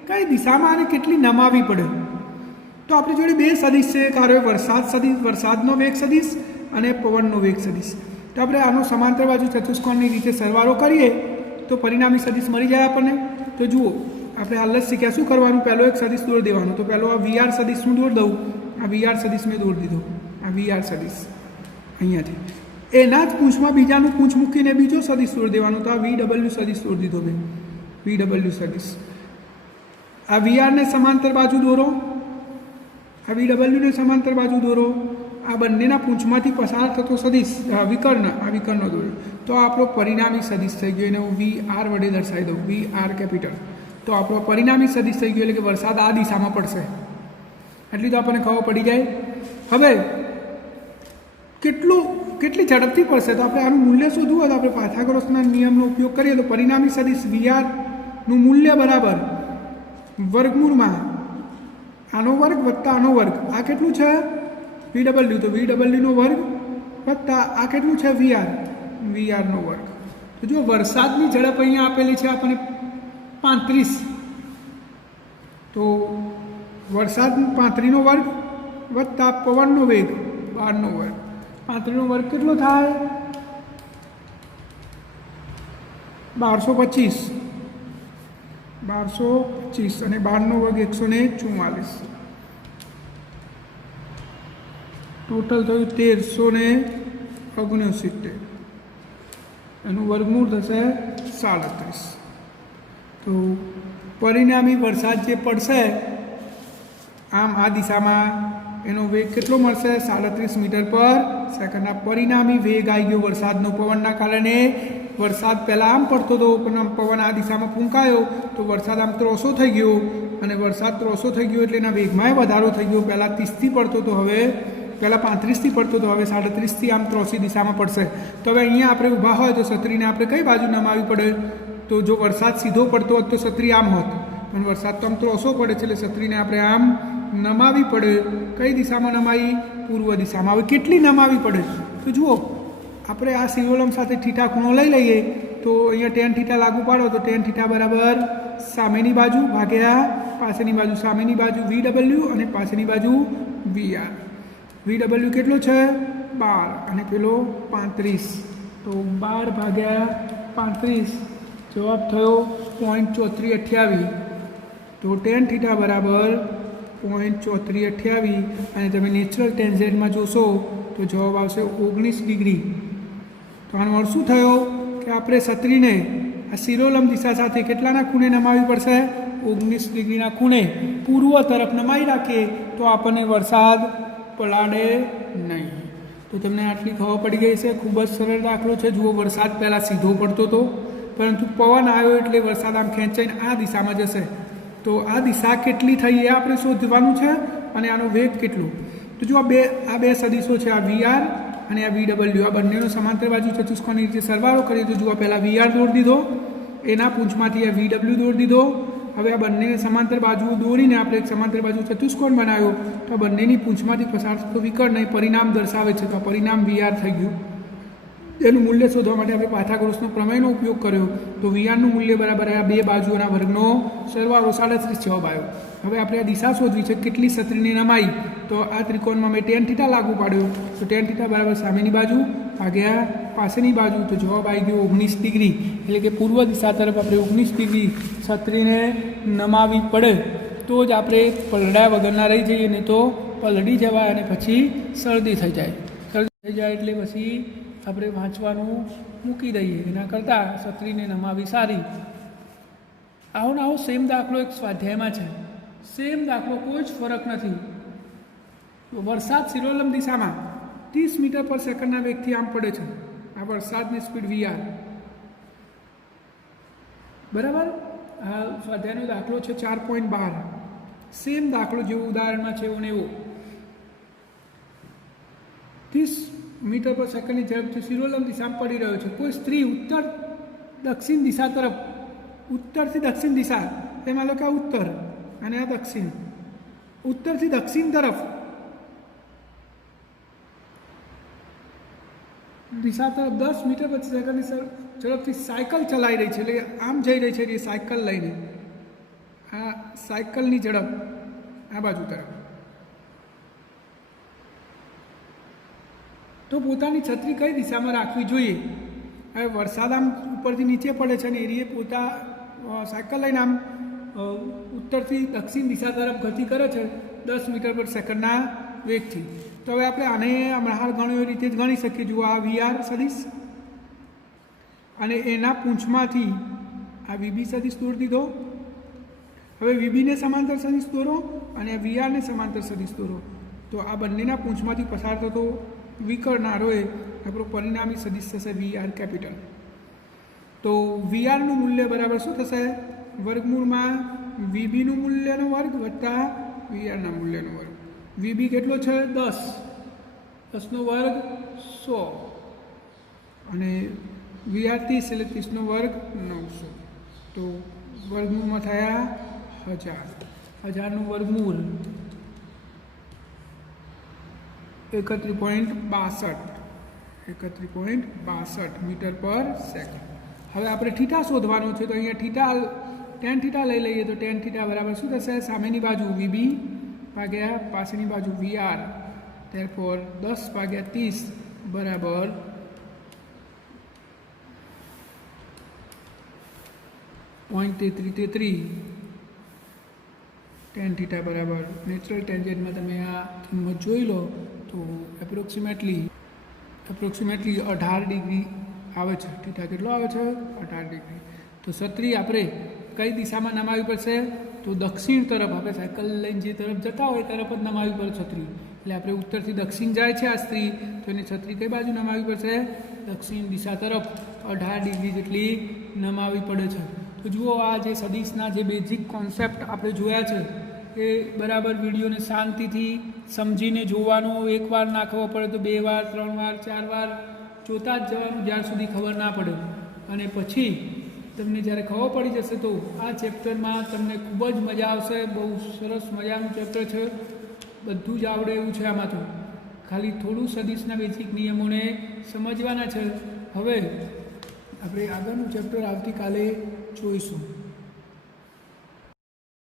કઈ દિશામાં અને કેટલી નમાવી પડે. તો આપણી જોડે બે સદિશ છે, કારો વરસાદ સદિશ, વરસાદનો વેગ સદિશ અને પવનનો વેગ સદિશ. તો આપણે આનો સમાંતર બાજુ ચતુષ્કોણની રીતે સરવાળો કરીએ તો પરિણામી સદિશ મળી જાય આપણને. તો જુઓ આપણે હાલ જ શીખ્યા શું કરવાનું, પહેલો એક સદિશ દોરી દેવાનો. તો પહેલો આ વીઆર સદિશ હું દોરી દઉં, આ વીઆર સદિશ મેં દોરી દીધો, આ વીઆર સદિશ અહીંયાથી. એના જ પૂંછમાં બીજાનું પૂંછ મૂકીને બીજો સદિશ દોરી દેવાનો. તો આ VW સદિશ દોરી દીધો મેં, VW સદિશ. આ વીઆરને સમાંતર બાજુ દોરો, આ VWને સમાંતર બાજુ દોરો. આ બંનેના પૂંછમાંથી પસાર થતો સદિશ વિકર્ણ, આ વિકર્ણનો દોર્યો. તો આપણો પરિણામી સદિશ થઈ ગયો, એને હું VR વડે દર્શાવી દઉં, VR કેપિટલ. તો આપણો પરિણામી સદિશ થઈ ગયો, એટલે કે વરસાદ આ દિશામાં પડશે. એટલી તો આપણને ખબર પડી જાય. હવે કેટલી ઝડપથી પડશે, તો આપણે આનું મૂલ્ય શોધવું હોય તો આપણે પાયથાગોરસના નિયમનો ઉપયોગ કરીએ તો પરિણામી સદિશ VRનું મૂલ્ય બરાબર વર્ગમૂળમાં આનો વર્ગ વત્તા આનો વર્ગ. આ કેટલું છે VW, તો VWનો વર્ગ વત્તા આ કેટલું છે VRનો વર્ગ. તો જો વરસાદની ઝડપ અહીંયા આપેલી છે આપણને 35, તો વરસાદ 35નો વર્ગ વત્તા પવનનો વેગ 12નો વર્ગ. 35નો વર્ગ કેટલો થાય 1225 અને 12નો વર્ગ 144. ટોટલ થયું 1369. એનું વર્ગમૂળ થશે 37. તો પરિણામી વરસાદ જે પડશે આમ આ દિશામાં એનો વેગ કેટલો મળશે 37 મીટર પર સેકન્ડ. આ પરિણામી વેગ આવી ગયો વરસાદનો. પવનના કારણે વરસાદ પહેલાં આમ પડતો હતો પણ પવન આ દિશામાં ફૂંકાયો તો વરસાદ આમ ત્રોસો થઈ ગયો, અને વરસાદ ત્રોસો થઈ ગયો એટલે એના વેગમાંય વધારો થઈ ગયો. પહેલાં 30થી પડતો હતો, હવે પહેલાં 35થી પડતો હતો, હવે 37થી આમ ત્રોસી દિશામાં પડશે. તો હવે અહીંયા આપણે ઊભા હોય તો છત્રીને આપણે કઈ બાજુ નમાવી પડે, તો જો વરસાદ સીધો પડતો હોત તો છત્રી આમ હોત, પણ વરસાદ તો આમ ત્રોસો પડે છે એટલે છત્રીને આપણે આમ નમાવી પડે. કઈ દિશામાં નમાવી? પૂર્વ દિશામાં. હવે કેટલી નમાવી પડે તો જુઓ, આપણે આ શિરોલમ સાથે થીટા ખૂણો લઈ લઈએ તો અહીંયા tan થીટા લાગુ પાડો તો tan થીટા બરાબર સામેની બાજુ ભાગ્યા પાછળની બાજુ. સામેની બાજુ VW અને પાછળની બાજુ VR. VW કેટલો છે 12 અને પેલો 35, તો 12 ભાગ્યા 35 જવાબ થયો 0.3428. તો tan થીટા બરાબર 0.3428 અને તમે નેચરલ tan ઝેડમાં જોશો તો જવાબ આવશે 19 ડિગ્રી. તો આનો અર્થ શું થયો કે આપણે છત્રીને આ શિરોલમ દિશા સાથે કેટલાના ખૂણે નમાવી પડશે 19 ડિગ્રીના ખૂણે પૂર્વ તરફ નમાવી રાખીએ તો આપણને વરસાદ પલાડે નહીં. તો તમને આટલી ખબર પડી ગઈ છે. ખૂબ જ સરળ દાખલો છે. જુઓ, વરસાદ પહેલાં સીધો પડતો હતો પરંતુ પવન આવ્યો એટલે વરસાદ આમ ખેંચાઈને આ દિશામાં જશે. તો આ દિશા કેટલી થઈ એ આપણે શોધવાનું છે અને આનો વેગ કેટલો. તો જો આ બે સદિશો છે, આ VR અને આ VW, આ બંનેનો સમાંતર બાજુ ચતુષ્કોણની રીતે સરવાળો કરીએ તો જુઓ, પહેલાં VR દોરી દીધો, એના પૂંછમાંથી આ VW દોરી દીધો. હવે આ બંનેને સમાંતર બાજુઓ દોરીને આપણે એક સમાંતર બાજુ ચતુષ્કોણ બનાવ્યો તો આ બંનેની પૂંછમાંથી પસાર થતો વિકર્ણ પરિણામ દર્શાવે છે. તો આ પરિણામ VR થઈ ગયું. એનું મૂલ્ય શોધવા માટે આપણે પાયથાગોરસનો પ્રમેયનો ઉપયોગ કર્યો. તો VRનું મૂલ્ય બરાબર આ બે બાજુઓના વર્ગનો સરવાળો 37 જવાબ આવ્યો. હવે આપણે આ દિશા શોધવી છે, કેટલી છત્રીને નમાઈ. તો આ ત્રિકોણમાં મેં tan થીટા લાગુ પાડ્યો, તો tan થીટા બરાબર સામેની બાજુ ભાગ્યા પાછળની બાજુ. તો જવાબ આવી ગયો 19 ડિગ્રી. એટલે કે પૂર્વ દિશા તરફ આપણે 19 ડિગ્રી છત્રીને નમાવી પડે તો જ આપણે પલળ્યા વગરના રહી જઈએ, નહીં તો પલળી જવાય અને પછી શરદી થઈ જાય. શરદી થઈ જાય એટલે પછી આપણે વાંચવાનું મૂકી દઈએ. એના કરતાં છત્રીને નમાવી સારી. આવો ને આવો સેમ દાખલો એક સ્વાધ્યાયમાં છે. સેમ દાખલો કોઈ જ ફરક નથી. વરસાદ શિરોલમ દિશામાં 30 મીટર પર સેકન્ડના વેગથી આમ પડે છે. આ વરસાદની સ્પીડ VR બરાબર. આ સ્વાધ્યાયનો દાખલો છે 4.12. સેમ દાખલો જેવો ઉદાહરણમાં છે એવો ને એવો. 30 મીટર પર સેકન્ડની ઝડપથી શિરોલમ દિશામાં પડી રહ્યો છે. કોઈ સ્ત્રી ઉત્તર દક્ષિણ દિશા તરફ, ઉત્તરથી દક્ષિણ દિશા, એમાં લો કે આ ઉત્તર અને આ દક્ષિણ, ઉત્તરથી દક્ષિણ તરફ દિશા તરફ 10 મીટર પ્રતિ સેકન્ડની ઝડપથી સાયકલ ચલાવી રહી છે, એટલે આમ જઈ રહી છે એ સાયકલ લઈને, આ સાયકલની ઝડપ આ બાજુ તરફ. તો પોતાની છત્રી કઈ દિશામાં રાખવી જોઈએ? હવે વરસાદ આમ ઉપરથી નીચે પડે છે અને એરીએ પોતા સાયકલ લઈને આમ ઉત્તરથી દક્ષિણ દિશા તરફ ગતિ કરે છે 10 મીટર પર સેકન્ડના વેગથી. તો હવે આપણે આને હમણાં હાલ ગણ્યું એ રીતે જ ગણી શકીએ. જુઓ, આ VR સદિશ અને એના પૂંછમાંથી આ VB સદિશ દોરી દીધો. હવે VBને સમાંતર સદિશ દોરો અને VRને સમાંતર સદિશ દોરો. તો આ બંનેના પૂંછમાંથી પસાર થતો વિકર્ણારો એ આપણો પરિણામી સદિશ થશે VR કેપિટલ. તો VRનું મૂલ્ય બરાબર શું થશે? વર્ગમૂળમાં VBનું મૂલ્યનો વર્ગ વત્તા VRના મૂલ્યનો વર્ગ. VB કેટલો છે? 10. 10નો વર્ગ 100 અને VR 30 એટલે 30નો વર્ગ 900. તો વર્ગમૂળમાં થયા 1000. 1000નું વર્ગમૂળ 31.62 મીટર પર સેકન્ડ. હવે આપણે થીટા શોધવાનો છે. તો અહીંયા થીટા tan થીટા લઈ લઈએ. તો tan થીટા બરાબર શું થશે? સામેની બાજુ VB ભાગ્યા પાછળની બાજુ VR. therefore 10 ભાગ્યા 30 બરાબર 0.3333. tan થીટા બરાબર નેચરલ ટેન્જેન્ટમાં તમે આ કિંમત જોઈ લો તો એપ્રોક્સિમેટલી 18 ડિગ્રી આવે છે. થીટા કેટલો આવે છે? 18 ડિગ્રી. તો છત્રી આપણે કઈ દિશામાં નમાવી પડશે? તો દક્ષિણ તરફ. આપણે સાયકલ લઈને જે તરફ જતા હોય તરફ જ નમાવી પડે છત્રી. એટલે આપણે ઉત્તરથી દક્ષિણ જાય છે આ સ્ત્રી, તો એની છત્રી કઈ બાજુ નમાવી પડશે? દક્ષિણ દિશા તરફ 18 ડિગ્રી જેટલી નમાવી પડે છે. તો જુઓ, આ જે સદિશના જે બેઝિક કોન્સેપ્ટ આપણે જોયા છે એ બરાબર વિડીયોને શાંતિથી સમજીને જોવાનો. એકવાર ના ખબર પડે તો 2 વાર 3 વાર 4 વાર જોતા જ જવાનું જ્યાં સુધી ખબર ના પડે. અને પછી તમને જ્યારે ખબર પડી જશે તો આ ચેપ્ટરમાં તમને ખૂબ જ મજા આવશે. બહુ સરસ મજાનું ચેપ્ટર છે, બધું જ આવડે એવું છે આમાં. તો ખાલી થોડું સદિશના બેઝિક નિયમોને સમજવાના છે. હવે આપણે આગળનું ચેપ્ટર આવતીકાલે જોઈશું.